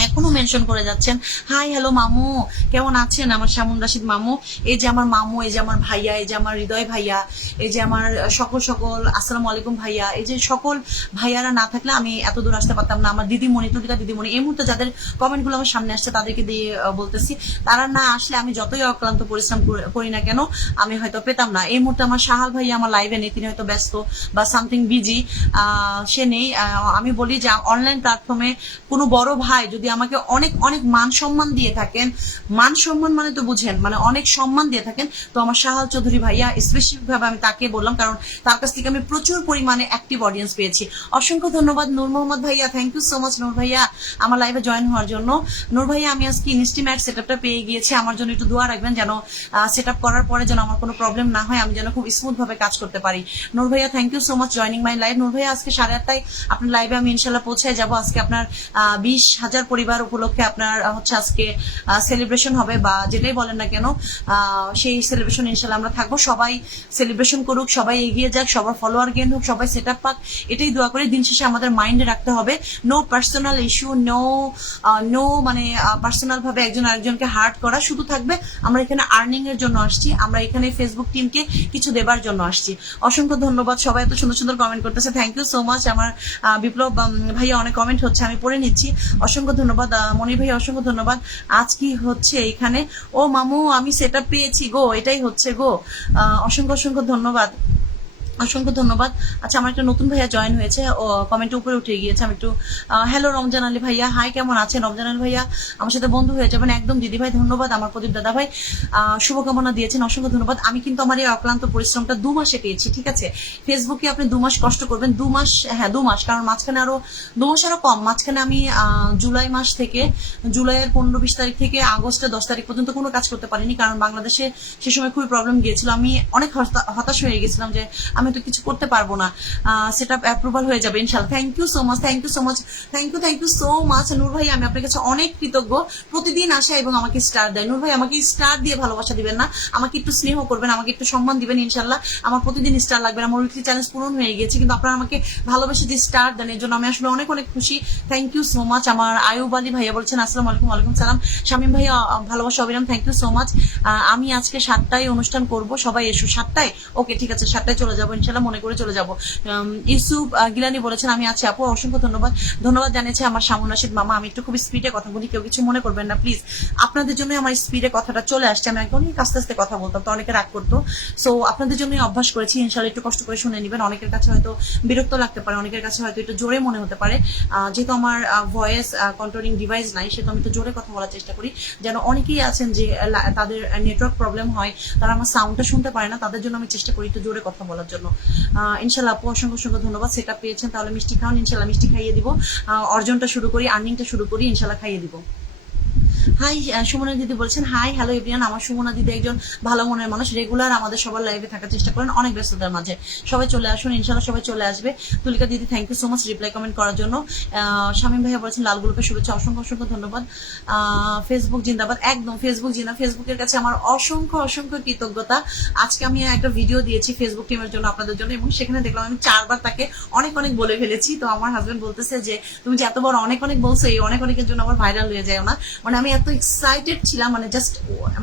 এখনো মেনশন করে যাচ্ছেন, হাই হ্যালো মামু, কেমন আছেন আমার শামুন রাশিদ মামু। এই যে আমার মামু, এই যে আমার ভাইয়া, এই যে আমার হৃদয় ভাইয়া, এই যে আমার সকল সকল আসসালামু আলাইকুম ভাইয়া, এই যে সকল ভাইয়ারা না থাকলে আমি এত দূর আসতে পারতাম না। আমার দিদিমণি, তুলিকা দিদিমণি, এই মুহূর্তে যাদের কমেন্টগুলো আমার সামনে আসছে তাদেরকে দিয়ে বলতেছি, তারা না আসলে আমি যতই অক্লান্ত পরিশ্রম করি না কেন আমি হয়তো পেতাম না। এই মুহূর্তে আমার সাহাল ভাইয়া আমার লাইভে নেই, তিনি হয়তো ব্যস্ত বা সামথিং বিজি, সে নেই। আমি বলি যে অনলাইন প্ল্যাটফর্মে কোনো বড় ভাই যদি আমাকে অনেক অনেক মান সম্মান দিয়ে থাকেন, মান সম্মান মানে তো বুঝেন, মানে অনেক সম্মান দিয়ে থাকেন, তো আমার সাহাল চৌধুরী ভাইয়া স্পেসিফিক ভাবে আমি তাকে বললাম, কারণ তার কাছ থেকে আমি প্রচুর পরিমাণে অ্যাক্টিভ অডিয়েন্স পেয়েছি। অসংখ্য ধন্যবাদ নূর মোহাম্মদ ভাইয়া, থ্যাংক ইউ সো মাচ নূর ভাইয়া আমার লাইভে জয়েন হওয়ার জন্য। নূর ভাইয়া আমি আজকে ইনস্টিম্যাট সেটআপটা পেয়ে গিয়েছি, আমার জন্য একটু দোয়া রাখবেন যেন সেটআপ করার পরে যেন আমার কোনো প্রবলেম না হয়, আমি যেন খুব স্মুথ ভাবে কাজ করতে পারি। নূর ভাইয়া thank you so much joining my live. Noor ভাইয়া আজকে 8:30টায় আপনার লাইভে আমি ইনশাল্লাহ পৌঁছায় যাবো। আজকে আপনার 20,000 পরিবার উপলক্ষে আপনার হচ্ছে আজকে সেলিব্রেশন হবে, বা যেটাই বলেন না কেন সেই সেলিব্রেশন ইনশাল্লাহ আমরা থাকবো। সবাই সেলিব্রেশন করুক, সবাই এগিয়ে যাক, সবার ফলোয়ার গেইন হোক, সবাই সেট আপ পাক, এটাই দোয়া করে। দিন শেষে আমাদের মাইন্ডে রাখতে হবে নো পার্সোনাল ইস্যু, নো মানে পার্সোনাল ভাবে একজন আরেকজনকে হার্ট করা, শুধু থাকবে আমরা এখানে আর্নিং এর জন্য আসছি, আমরা এখানে ফেসবুক টিমকে কিছু দেবার জন্য আসছি। অসংখ্য ধন্যবাদ, সবাই এত সুন্দর সুন্দর কমেন্ট করতেছে, থ্যাংক ইউ সো মাচ। আমার বিপ্লব ভাইয়া অনেক কমেন্ট হচ্ছে, আমি পড়ে নিচ্ছি। অসংখ্য ধন্যবাদ মনির ভাই, অসংখ্য ধন্যবাদ। আজ কি হচ্ছে এখানে? ও মামু আমি সেটা পেয়েছি গো, এটাই হচ্ছে গো। অসংখ্য অসংখ্য ধন্যবাদ, অসংখ্য ধন্যবাদ। আচ্ছা আমার একটা নতুন ভাইয়া জয়েন হয়েছে, ও কমেন্টের উপরে উঠে গিয়েছে, আমি একটু হ্যালো রমজান আলী ভাইয়া, হাই কেমন আছেন রমজান আলী ভাইয়া, আমার সাথে বন্ধু হয়ে যাবেন একদম। দিদি ভাই ধন্যবাদ, আমার প্রদীপ দাদা ভাই শুভকামনা দিয়েছেন, অসংখ্য ধন্যবাদ। আমি কিন্তু আমার এই অক্লান্ত পরিশ্রমটা 2 মাসে পেয়েছি, ঠিক আছে। ফেসবুকে আপনি 2 মাস কষ্ট করবেন, 2 মাস, হ্যাঁ 2 মাস, কারণ মাঝখানে আরো 2 মাস আরো কম, মাঝখানে আমি জুলাই মাস থেকে, জুলাইয়ের 15-20 তারিখ থেকে আগস্টের 10 তারিখ পর্যন্ত কোনো কাজ করতে পারিনি, কারণ বাংলাদেশে সে সময় খুবই প্রবলেম গিয়েছিল। আমি অনেক হতাশ হয়ে গেছিলাম যে আমি তো কিছু করতে পারবো না, সেটা অ্যাপ্রুভাল হয়ে যাবে ইনশাআল্লাহ। Thank you so much, thank you so much, thank you so much Noor ভাই, আমি আপনার কাছে অনেক কৃতজ্ঞ। প্রতিদিন আসে এবং আমাকে স্টার দেয়। নূর ভাই আমাকে স্টার দিয়ে ভালোবাসা দিবেন না, আমাকে একটু স্নেহ করবেন, আমাকে একটু সম্মান দিবেন ইনশাআল্লাহ। আমার প্রতিদিন স্টার লাগবে না, আমার উইকলি চ্যালেঞ্জ পূরণ হয়ে গিয়েছে, কিন্তু আপনারা আমাকে ভালোবেসে যে স্টার দেন এর জন্য আমি আসলে অনেক অনেক খুশি। Thank you so much. আমার আয়ুব আলী ভাইয়া বলছেন আসসালামু আলাইকুম। ওয়ালাইকুম সালাম। শামীম ভাইয়া ভালোবাসা অবিরাম, থ্যাংক ইউ সো মাচ। আমি আজকে 7টায় অনুষ্ঠান করব, সবাই এসো। 7টায়? ওকে ঠিক আছে, 7টায় চলে যাবো ইনশাআল্লাহ, মনে করে চলে যাবো। ইউসুফ গিলানি বলেছেন আমি আছি আপু, অসংখ্য ধন্যবাদ। ধন্যবাদ জানিয়েছে আমার শামুন রাশিদ মামা। আমি একটু খুব স্পিডে কথা বলি, কেউ কিছু মনে করবেন না প্লিজ, আপনাদের জন্য আমার স্পিডে কথাটা চলে আসছে। আমি একদম আস্তে আস্তে কথা বলতাম, তো অনেকে রাগ করতো, সো আপনাদের জন্যই অভ্যাস করেছি। ইনশাআল্লাহ একটু কষ্ট করে শুনে নেবেন। অনেকের কাছে হয়তো বিরক্ত লাগতে পারে, অনেকের কাছে হয়তো একটু জোরে মনে হতে পারে, যেহেতু আমার ভয়েস কন্ট্রোলিং ডিভাইস নাই, সেহেতু আমি একটু জোরে কথা বলার চেষ্টা করি, যেন অনেকেই আছেন যে তাদের নেটওয়ার্ক প্রবলেম হয়, তারা আমার সাউন্ডটা শুনতে পারে না, তাদের জন্য আমি চেষ্টা করি একটু জোরে কথা বলার জন্য। ইনশাআল্লাহ আপু অসংখ্য অসংখ্য ধন্যবাদ। সেটা পেয়েছেন, তাহলে মিষ্টি খাওয়ান, ইনশাআল্লাহ মিষ্টি খাইয়ে দিব, অর্জনটা শুরু করি, আর্নিংটা শুরু করি, ইনশাআল্লাহ খাইয়ে দিব। হাই সুমনা দিদি বলছেন, হাই হ্যালো এভরিওয়ান। আমার সুমনা দিদি একজন ভালো মনের মানুষ, রেগুলার আমাদের সবার লাইভে থাকার চেষ্টা করেন, অনেক ব্যস্ততার মাঝে। সবাই চলে আসুন ইনশাআল্লাহ, সবাই চলে আসবে। তুলিকা দিদি thank you so much reply comment করার জন্য। শামীম ভাইয়া বলছেন লাল গ্রুপের শুভেচ্ছা, অসংখ্য অসংখ্য ধন্যবাদ। ফেসবুক জিন্দাবাদ, একদম ফেসবুক জিনা, ফেসবুকের কাছে আমার অসংখ্য অসংখ্য কৃতজ্ঞতা। আজকে আমি একটা ভিডিও দিয়েছি ফেসবুক টিমের জন্য, আপনাদের জন্য, এবং সেখানে দেখলাম আমি 4বার তাকে অনেক অনেক বলে ফেলেছি। তো আমার হাজবেন্ড বলতেছে যে তুমি যে এতবার অনেক অনেক বলছো, এই অনেক অনেকের জন্য আবার ভাইরাল হয়ে যায় না। মানে আমি এত এক্সাইটেড ছিলাম, মানে জাস্ট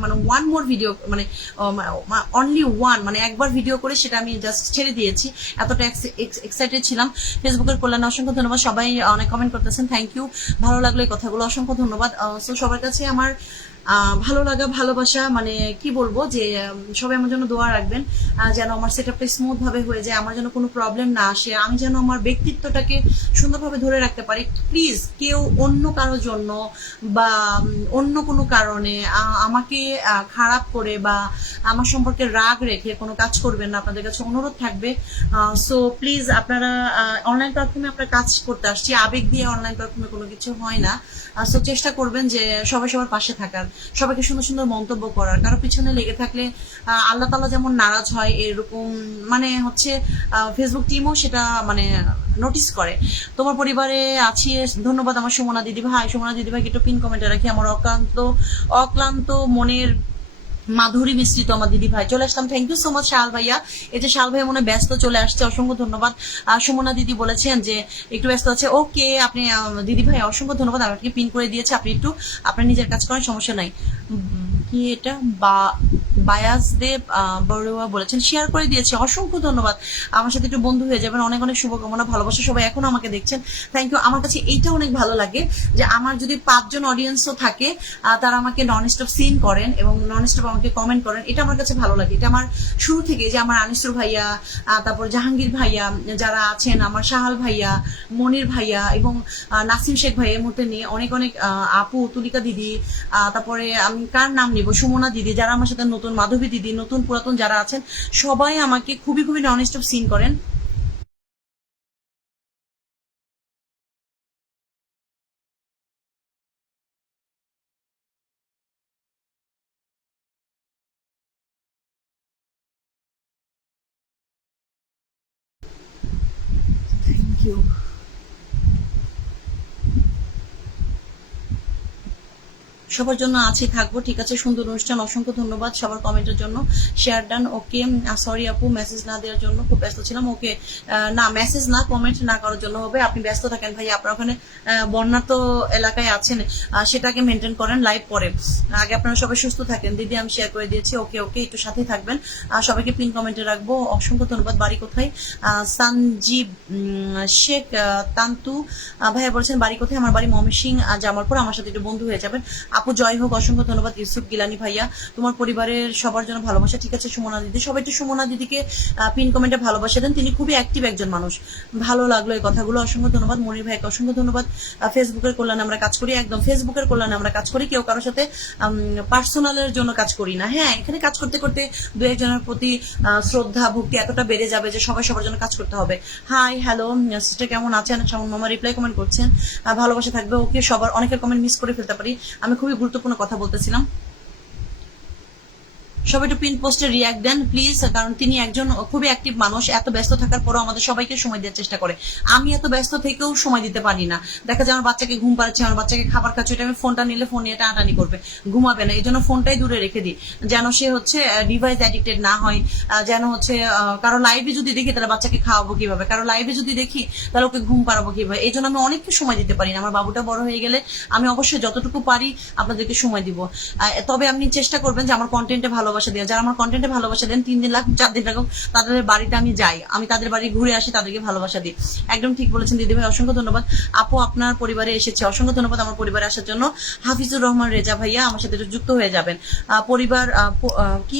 মানে ওয়ান মোর ভিডিও, মানে অনলি ওয়ান, মানে একবার ভিডিও করে সেটা আমি জাস্ট ছেড়ে দিয়েছি, এতটা এক্সাইটেড ছিলাম। ফেসবুকের কল্যাণে অসংখ্য ধন্যবাদ, সবাই অনেক কমেন্ট করতেছেন, থ্যাংক ইউ, ভালো লাগলো এই কথাগুলো, অসংখ্য ধন্যবাদ। সো সবার কাছে আমার ভালো লাগা ভালোবাসা, মানে কি বলবো, যে সবাই আমার জন্য দোয়া রাখবেন, যেন আমার সেটআপটা স্মুথ ভাবে হয়ে যায়, আমার যেন কোনো প্রবলেম না আসে, আমি যেন আমার ব্যক্তিত্বটাকে সুন্দরভাবে ধরে রাখতে পারি। প্লিজ কেউ অন্য কারোর জন্য বা অন্য কোনো কারণে আমাকে খারাপ করে বা আমার সম্পর্কে রাগ রেখে কোনো কাজ করবেন না, আপনাদের কাছে অনুরোধ থাকবে। সো প্লিজ আপনারা অনলাইন প্ল্যাটফর্মে আপনার কাজ করতে আসছি, আবেগ দিয়ে অনলাইন প্ল্যাটফর্মে কোনো কিছু হয় না। সো চেষ্টা করবেন যে সবাই সবার পাশে থাকার, সবাইকে সুন্দর সুন্দর মন্তব্য করার। কারো পিছনে লেগে থাকলে আল্লাহ তাআলা যেমন নারাজ হয়, এরকম মানে হচ্ছে ফেসবুক টিমও সেটা মানে নোটিস করে। তোমার পরিবারে আছি, ধন্যবাদ আমার সুমনা দিদি ভাই। সুমনা দিদি ভাইকে একটু পিন কমেন্টে রাখি, আমার অক্লান্ত মনের মাধুরী মিশ্রিত আমার দিদি ভাই চলে আসলাম। থ্যাংক ইউ সো মাচ শাল ভাইয়া। এই যে শাল ভাই মনে ব্যস্ত চলে আসছে, অসংখ্য ধন্যবাদ। সুমনা দিদি বলেছেন যে একটু ব্যস্ত আছে, ওকে আপনি দিদি ভাই অসংখ্য ধন্যবাদ, আমি আপনাকে পিন করে দিয়েছি, আপনি একটু আপনার নিজের কাজ করেন, সমস্যা নাই। কি এটা বায়াস দেব বড়ুয়া বলেছেন, শেয়ার করে দিয়েছি, অসংখ্য ধন্যবাদ। আমার সাথে একটু বন্ধু হয়ে যাবেন, অনেক অনেক শুভকামনা, ভালোবাসা। সবাই এখনো আমাকে দেখছেন, থ্যাংক ইউ। আমার কাছে এইটা অনেক ভালো লাগে যে আমার যদি 5 জন অডিয়েন্সও থাকে, তারা আমাকে নন স্টপ সিন করেন এবং নন স্টপ আমাকে কমেন্ট করেন, এটা আমার কাছে ভালো লাগে। এটা আমার শুরু থেকে যে আমার আনিসুর ভাইয়া, তারপর জাহাঙ্গীর ভাইয়া যারা আছেন, আমার সাহাল ভাইয়া, মনির ভাইয়া এবং নাসিম শেখ ভাই, এই মুহূর্তে নিয়ে অনেক অনেক আপু, তুলিকা দিদি, তারপরে আমি কার নাম নিব, সুমনা দিদি, যারা আমার সাথে নতুন, মাধবী দিদি, নতুন পুরাতন যারা আছেন, সবাই আমাকে খুবই খুবই নন স্টপ সিন করেন। Thank you. সবার জন্য আছি, থাকবো, ঠিক আছে। সুন্দর অনুষ্ঠান, অসংখ্য ধন্যবাদ সবার কমেন্টের জন্য। শেয়ার ডান, ওকে। সরি আপু মেসেজ না দেওয়ার জন্য, খুব ব্যস্ত ছিলাম। ওকে, না মেসেজ না, কমেন্ট না করার জন্য হবে। আপনি ব্যস্ত থাকেন ভাই, আপনার ওখানে বন্যার্ত এলাকায় আছেন, সেটাকে মেনটেন করেন, লাইভ পরে। আগে আপনারা সবাই সুস্থ থাকেন। দিদি আমি শেয়ার করে দিয়েছি, ওকে ওকে, একটু সাথে থাকবেন। সবাইকে পিন কমেন্টে রাখবো, অসংখ্য ধন্যবাদ। বাড়ি কোথায়? সঞ্জীব শেখ তান্তু ভাইয়া বলছেন বাড়ি কোথায়? আমার বাড়ি ময়মনসিংহ জামালপুর, আমার সাথে একটু বন্ধু হয়ে যাবেন। আপু জয় হোক, অসংখ্য ধন্যবাদ। ইউসুফ গিলানি ভাইয়া, তোমার পরিবারের সবার জন্য ভালোবাসা, ঠিক আছে। সুমনা দিদি, সবাই একটু সুমনা দিদিকে পিন কমেন্টে ভালোবাসা দেন, তিনি খুবই অ্যাক্টিভ একজন মানুষ। ভালো লাগলো এই কথাগুলো, অসংখ্য ধন্যবাদ। মনির ভাইকে অসংখ্য ধন্যবাদ। ফেসবুকের কল্যাণে আমরা কাজ করি, একদম ফেসবুকের কল্যাণে আমরা কাজ করি, কেউ কারোর সাথে পার্সোনালের জন্য কাজ করি না। হ্যাঁ, এখানে কাজ করতে করতে দু একজনের প্রতি শ্রদ্ধা ভক্তি এতটা বেড়ে যাবে যে সবাই সবার জন্য কাজ করতে হবে। হাই হ্যালো সিস্টার, কেমন আছেন? শাওন মামা রিপ্লাই কমেন্ট করছেন, ভালোবাসা থাকবে। ওকে, সবার অনেকের কমেন্ট মিস করে ফেলতে পারি, আমি খুবই গুরুত্বপূর্ণ কথা বলতেছিলাম। সবাই একটু পিন পোস্টে রিয়াক্ট দেন প্লিজ, কারণ তিনি একজন খুবই অ্যাক্টিভ মানুষ, এত ব্যস্ত থাকার পরও আমাদের সবাইকে সময় দেওয়ার চেষ্টা করে। আমি এত ব্যস্ত থেকেও সময় দিতে পারি না। দেখা যায় আমার বাচ্চাকে ঘুম পাড়াচ্ছি, আমার বাচ্চাকে খাবার খাচ্ছি, এটা আমি ফোনটা নিলে ফোন নিয়ে টানাটানি করবে, ঘুমাবে না। এই জন্য ফোনটাই দূরে রেখে দিই, যেন সে হচ্ছে ডিভাইস অ্যাডিক্টেড না হয়। যেন হচ্ছে কারো লাইভে যদি দেখি তাহলে বাচ্চাকে খাওয়াবো কিভাবে, কারো লাইভে যদি দেখি তাহলে ওকে ঘুম পাড়াবো কিভাবে। এই জন্য আমি অনেককে সময় দিতে পারি না। আমার বাবুটা বড় হয়ে গেলে আমি অবশ্যই যতটুকু পারি আপনাদেরকে সময় দিব। তবে আপনি চেষ্টা করবেন যে আমার কন্টেন্টে ভালোবাসা দিয়ে, যারা আমার কন্টেন্টে ভালোবাসা দেন, 3 দিন লাখ 4 দিন লাখ তাদের বাড়িতে আমি যাই, আমি তাদের বাড়ি ঘুরে আসি, তাদেরকে ভালোবাসা দিই। একদম ঠিক বলেছেন দিদি ভাই, অসংখ্য ধন্যবাদ। আপু আপনার পরিবারে এসেছে, অসংখ্য ধন্যবাদ আমার পরিবারে আসার জন্য। হাফিজুর রহমান রেজা ভাইয়া আমার সাথে যুক্ত হয়ে যাবেন। পরিবার কি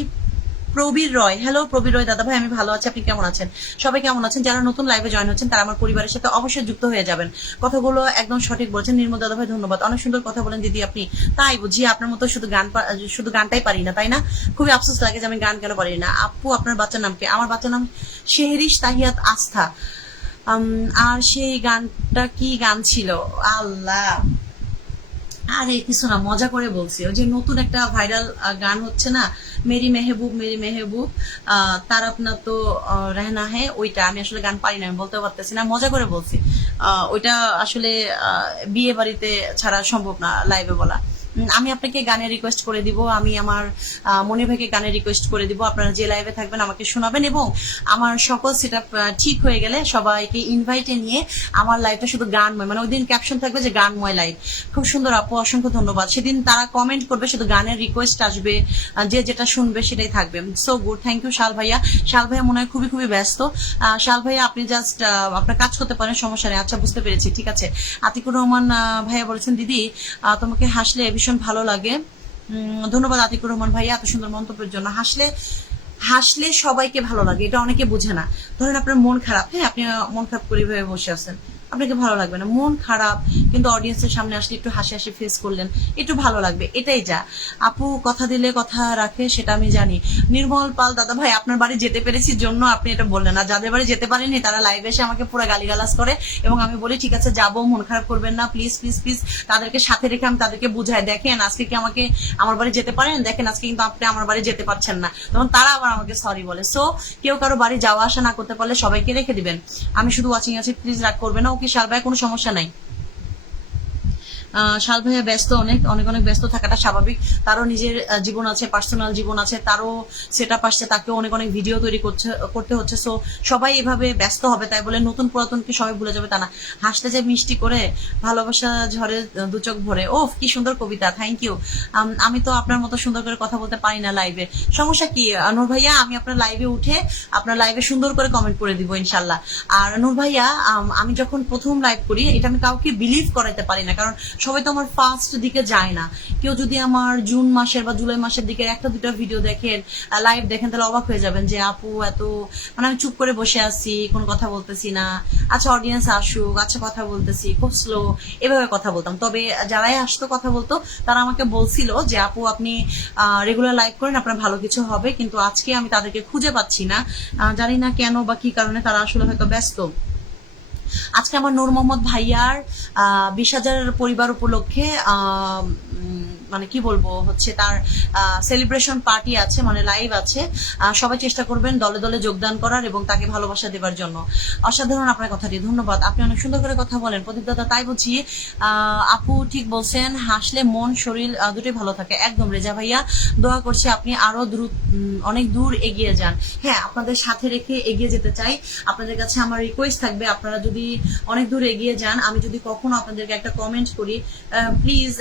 প্রবীর রয়, হ্যালো প্রবীর রয় দাদা ভাই, আমি ভালো আছি, আপনি কেমন আছেন? সবাই কেমন আছেন? যারা নতুন লাইভে জয়েন হচ্ছেন তারা আমার পরিবারের সাথে অবশ্যই যুক্ত হয়ে যাবেন। কথাগুলো একদম সঠিক বলছেন নির্মল দাদা ভাই, ধন্যবাদ, অনেক সুন্দর কথা বলেন দিদি আপনি। তাই বুঝি আপনার মতো শুধু গানটাই পারি না, তাই না? খুবই আফসোস লাগে যে আমি গান কেন পারি না। আপু আপনার বাচ্চার নাম কি? আমার বাচ্চার নাম শেহরিশ তাহিয়াত আস্থা। আর সেই গানটা কি গান ছিল আল্লাহ, আরে কিছু না, মজা করে বলছি। ওই যে নতুন একটা ভাইরাল গান হচ্ছে না, মেরি মেহবুব মেরি মেহবুব, তার আপনার তো রেহনা হে, ওইটা আমি আসলে গান পারি না, আমি বলতে পারতেছি না, মজা করে বলছি। ওইটা আসলে বিয়ে বাড়িতে ছাড়া সম্ভব না লাইভে বলা। আমি আপনাকে গানের রিকোয়েস্ট করে দিব, আমি আমার মনির ভাইকে গানের রিকোয়েস্ট করে দিব, আপনারা যে লাইভে থাকবেন আমাকে শোনাবেন, এবং আমার সকল সেট আপ ঠিক হয়ে গেলে সবাইকে ইনভাইটে নিয়ে আমার লাইভটা শুধু গানময়, মানে ওই দিন ক্যাপশন থাকবে যে গানময় লাইভ। খুব সুন্দর আপু, অসংখ্য ধন্যবাদ। সেদিন তারা কমেন্ট করবে, শুধু গানের রিকোয়েস্ট আসবে, যে যেটা শুনবে সেটাই থাকবে। সো গুড, থ্যাংক ইউ শাল ভাইয়া। শাল ভাইয়া মনে হয় খুবই খুবই ব্যস্ত। শাল ভাইয়া আপনি জাস্ট আপনার কাজ করতে পারেন, সমস্যা নেই। আচ্ছা বুঝতে পেরেছি, ঠিক আছে। আতিকুর রহমান ভাইয়া বলেছেন দিদি তোমাকে হাসলে ভীষণ ভালো লাগে। ধন্যবাদ আতিকুর রহমান ভাইয়া এত সুন্দর মন্তব্যের জন্য। হাসলে হাসলে সবাইকে ভালো লাগে, এটা অনেকে বুঝে না। ধরেন আপনার মন খারাপ, হ্যাঁ আপনি মন খারাপ করে ভেবে বসে আছেন, আপনাকে ভালো লাগবে না। মন খারাপ কিন্তু অডিয়েন্সের সামনে আসলে একটু হাসি হাসি ফেস করলেন, একটু ভালো লাগবে, এটাই যা। আপু কথা দিলে কথা রাখে, সেটা আমি জানি। নির্মল পাল দাদা ভাই, আপনার বাড়ি যেতে পেরেছি জন্য আপনি এটা বললেন, আর যাদের বাড়ি যেতে পারেনি তারা লাইভে এসে আমাকে পুরো গালিগালাজ করে, এবং আমি বলি ঠিক আছে যাবো, মন খারাপ করবেন না, প্লিজ প্লিজ প্লিজ। তাদেরকে সাথে রেখে আমি তাদেরকে বুঝাই, দেখেন আজকে কি আমাকে আমার বাড়ি যেতে পারেন, দেখেন আজকে কিন্তু আপনি আমার বাড়ি যেতে পারছেন না, তখন তারা আবার আমাকে সরি বলে। সো কেউ কারো বাড়ি যাওয়া আসা না করতে পারলে সবাইকে রেখে দিবেন। আমি শুধু ওয়াচিং আছি, প্লিজ রাগ করবেন না। ওকে শাল ভাই, কোনো সমস্যা নাই। শাল ভাইয়া ব্যস্ত, অনেক অনেক অনেক ব্যস্ত থাকাটা স্বাভাবিক। তারও নিজের জীবন আছে, পার্সোনাল জীবন আছে, তারও সেট আপ আসছে, তাকেও অনেক অনেক ভিডিও তৈরি করতে হচ্ছে। সো সবাই এভাবে ব্যস্ত হবে, তাই বলে নতুন পুরাতনকে সবাই ভুলে যাবে তা না। হাসতে যে মিষ্টি করে ভালোবাসা ঝরে দু চোখ ভরে, ও কি সুন্দর কবিতা, থ্যাংক ইউ। আমি তো আপনার মতো সুন্দর করে কথা বলতে পারি না লাইভে, সমস্যা কি নূর ভাইয়া? আমি আপনার লাইভে উঠে আপনার লাইভে সুন্দর করে কমেন্ট করে দিব ইনশাল্লাহ। আর নূর ভাইয়া, আমি যখন প্রথম লাইভ করি, এটা আমি কাউকে বিলিভ করাইতে পারি না, কারণ সবাই তো আমার ফার্স্ট দিকে যায় না। কেউ যদি আমার জুন মাসের বা জুলাই মাসের দিকে একটা দুটা ভিডিও দেখেন, লাইভ দেখেন, তাহলে অবাক হয়ে যাবেন যে আপু এত, মানে আমি চুপ করে বসে আছি, কোনো কথা বলতেছি না, আচ্ছা অডিয়েন্স আসুক, আচ্ছা কথা বলতেছি, খুব স্লো, এভাবে কথা বলতাম। তবে যারাই আসতো কথা বলতো তারা আমাকে বলছিল যে আপু আপনি রেগুলার লাইভ করেন, আপনার ভালো কিছু হবে, কিন্তু আজকে আমি তাদেরকে খুঁজে পাচ্ছি না, জানি না কেন বা কি কারণে, তারা আসলে হয়তো ব্যস্ত। আজকে আমার নূর মোহাম্মদ ভাইয়ার 20,000 পরিবার উপলক্ষে মানে কি বলবো, হচ্ছে তার সেলিব্রেশন পার্টি আছে, মানে লাইভ আছে। সবাই চেষ্টা করবেন দলে দলে যোগদান করার এবং তাকে ভালোবাসা দেওয়ার জন্য। অসাধারণ আপনার কথাটি, ধন্যবাদ। আপনি অনেক সুন্দর করে কথা বলেন প্রদীপ দাদা, তাই বুঝি। আপু ঠিক বলছেন, হাসলে মন শরীর দুটোই ভালো থাকে। একদম রেজা ভাইয়া, দোয়া করছি আপনি আরো অনেক দূর এগিয়ে যান। হ্যাঁ, আপনাদের সাথে রেখে এগিয়ে যেতে চাই। আপনাদের কাছে আমার রিকোয়েস্ট থাকবে, আপনারা যদি অনেক দূর এগিয়ে যান, আমি যদি কখনো আপনাদেরকে একটা কমেন্ট করি, প্লিজ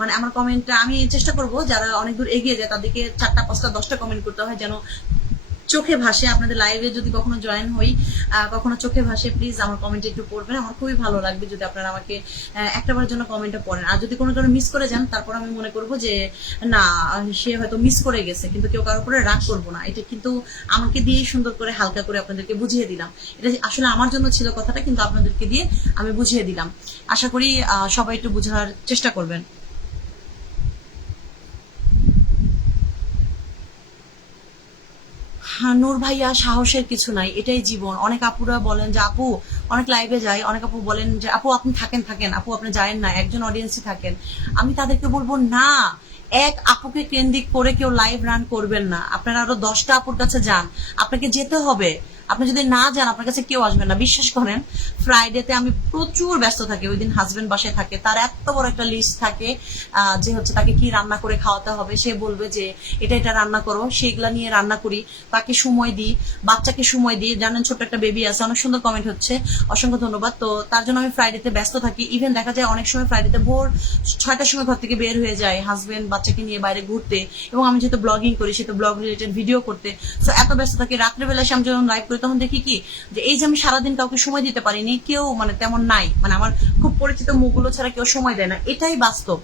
মানে আমার কমেন্টটা আমি চেষ্টা করব যারা অনেক দূর এগিয়ে যায় তাদেরকে 4টা 5টা 10টা কমেন্ট করতে হয়, যেন চোখে ভাসে। আপনাদের লাইভে যদি কখনো জয়েন হই, কখনো চোখে ভাসে, প্লিজ আমার কমেন্টে একটু পড়বেন, আমার খুবই ভালো লাগবে যদি আপনারা আমাকে একটাবার জন্য কমেন্টটা পড়েন। আর যদি কোনো কারণে মিস করে যান, তারপর আমি মনে করব যে না, সে হয়তো মিস করে গেছে, কিন্তু কেউ কারোর উপরে রাগ করবো না। এটা কিন্তু আমাকে দিয়েই সুন্দর করে হালকা করে আপনাদেরকে বুঝিয়ে দিলাম। এটা আসলে আমার জন্য ছিল কথাটা, কিন্তু আপনাদেরকে দিয়ে আমি বুঝিয়ে দিলাম। আশা করি সবাই একটু বোঝার চেষ্টা করবেন। নূর ভাইয়া, সাহসের কিছু নাই, এটাই জীবন। অনেক আপুরা বলেন যে আপু, অনেক লাইভে যাই, অনেক আপু বলেন যে আপু আপনি থাকেন থাকেন, আপু আপনি যায়েন না, একজন অডিয়েন্সই থাকেন। আমি তাদেরকে বলবো না, এক আপুকে কেন্দ্রিক করে কেউ লাইভ রান করবেন না, আপনারা আরো 10টা আপুর কাছে যান, আপনাকে যেতে হবে। আপনি যদি না যান, আপনার কাছে কেউ আসবেন না, বিশ্বাস করেন। ফ্রাইডেতে আমি প্রচুর ব্যস্ত থাকি, ওই দিন হাজবেন্ড বাসায় থাকে, তার এত বড় একটা লিস্ট থাকে যে হচ্ছে তাকে কি রান্না করে খাওয়াতে হবে, সে বলবে যে এটা এটা রান্না করো, সেগুলা নিয়ে রান্না করি, তাকে সময় দিই, বাচ্চাকে সময় দিই। জানেন ছোট্ট একটা বেবি আছে, অনেক সুন্দর কমেন্ট হচ্ছে, অসংখ্য ধন্যবাদ। তো তার জন্য আমি ফ্রাইডেতে ব্যস্ত থাকি। ইভেন দেখা যায় অনেক সময় ফ্রাইডেতে ভোর 6টার সময় ঘর থেকে বের হয়ে যায় হাজবেন্ড বাচ্চাকে নিয়ে বাইরে ঘুরতে, এবং আমি যেহেতু ব্লগিং করি, সেহেতু ব্লগ রিলেটেড ভিডিও করতে, তো এত ব্যস্ত থাকি। রাত্রেবেলা আমি যখন লাইভ করি তখন দেখি কি যে এই যে আমি সারাদিন কাউকে সময় দিতে পারিনি, কেউ মানে তেমন নাই, মানে আমার খুব পরিচিত মুখগুলো ছাড়া কেউ সময় দেয় না। এটাই বাস্তব,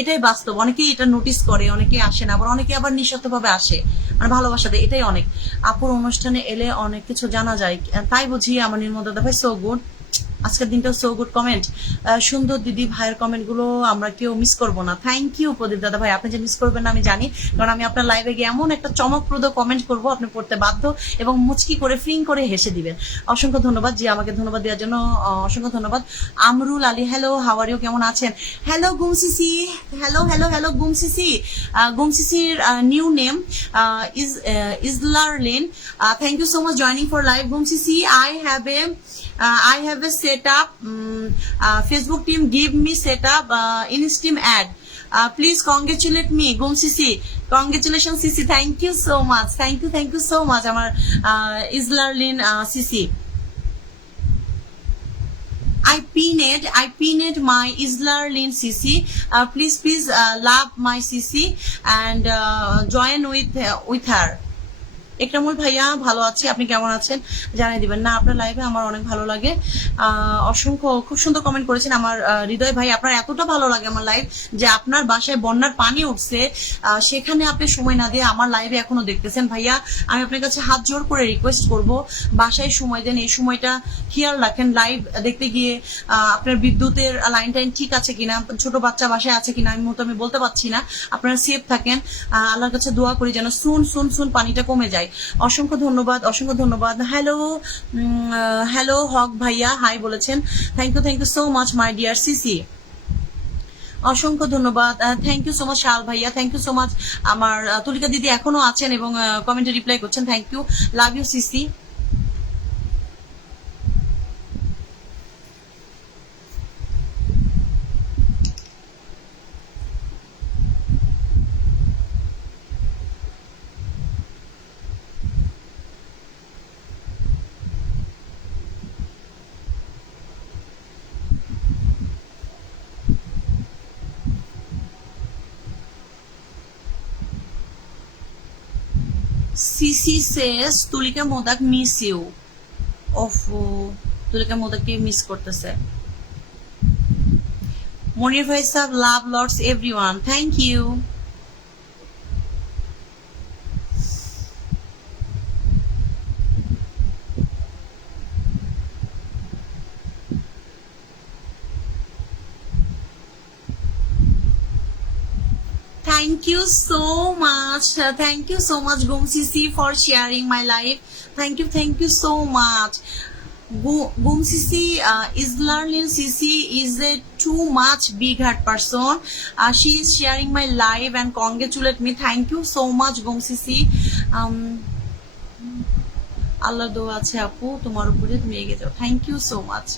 এটাই বাস্তব। অনেকেই এটা নোটিস করে, অনেকে আসে না, আবার অনেকে আবার নিঃস্বার্থভাবে আসে, মানে ভালোবাসা দেয়, এটাই অনেক। আপুর অনুষ্ঠানে এলে অনেক কিছু জানা যায়, তাই বুঝি আমার নির্মল দাদা ভাই, সো গুড। আজকের দিনটা সো গুড কমেন্ট, সুন্দর দিদি ভাইয়ের কমেন্ট গুলো আমরা কেউ মিস করবো না। থ্যাংক ইউ প্রদীপ দাদা ভাই, আপনি যে মিস করবেন না আমি জানি, কারণ আমি আপনার লাইভে গিয়ে এমন একটা চমকপ্রদ কমেন্ট করবো, আপনি পড়তে বাধ্য এবং মুচকি করে ফ্রিং করে হেসে দিবেন। অসংখ্য ধন্যবাদ জি, আমাকে ধন্যবাদ দেওয়ার জন্য অসংখ্য ধন্যবাদ। Amrul Ali, hello, how are you, কেমন আছেন? হ্যালো গুমসিসি, হ্যালো হ্যালো হ্যালো গুমসিসি। গুমসিসির নিউ নেম ইজলারলিন। Thank you so much joining for live গুমসিসি। I have a setup. Facebook team give me setup in Steam ad. Please congratulate me, Gum Sisi. Congratulations, Sisi. Thank you so much. Thank you so much. Amar Islarlin Sisi. I pinned my Islarlin Sisi. Please love my Sisi and join with her. Ekramul ভাইয়া ভালো আছি, আপনি কেমন আছেন জানিয়ে দিবেন। না, আপনার লাইভে আমার অনেক ভালো লাগে। অসংখ্য খুব সুন্দর কমেন্ট করেছেন আমার হৃদয় ভাই। আপনার এতটা ভালো লাগে আমার লাইভ যে আপনার বাসায় বন্যার পানি উঠছে, সেখানে আপনি সময় না দিয়ে আমার লাইভে এখনো দেখতেছেন। ভাইয়া, আমি আপনার কাছে হাত জোর করে রিকোয়েস্ট করব, বাসায় সময় দেন, এই সময়টা খেয়াল রাখেন লাইভ দেখতে গিয়ে আপনার বিদ্যুতের লাইন টাইন ঠিক আছে কিনা, ছোট বাচ্চা বাসায় আছে কিনা আমি বলতে পারছি না। আপনারা সেফ থাকেন, আল্লাহর কাছে দোয়া করি যেন সুন সুন সুন পানিটা কমে যায়। অসংখ্য ধন্যবাদ, অসংখ্য ধন্যবাদ। হ্যালো, হ্যালো হক ভাইয়া হাই বলেছেন। Thank you so much my dear Sisi. অসংখ্য ধন্যবাদ, থ্যাংক ইউ সো মাচ শাল ভাইয়া, থ্যাংক ইউ সো মাচ। আমার তুলিকা দিদি এখনো আছেন এবং কমেন্টে রিপ্লাই করছেন, থ্যাংক ইউ, লাভ ইউ সিসি। সিসি সেস তুলিকা মোদাক মিস ইউ। অফ, তুলিকা মোদাককে মিস করতেছে। মনির ভাই সাহেব, love lots everyone, thank you. Thank you so much. Thank you so much, Gum Sisi, for sharing my life. Thank you so much. Gum Sisi, Islarlin Sisi is a too much big heart person. She is sharing my life and congratulate me. Thank you so much, Gum Sisi. আল্লাহ দোয়া আছে আপু তোমার উপরে, তুমি এগিয়ে যাও। Thank you so much.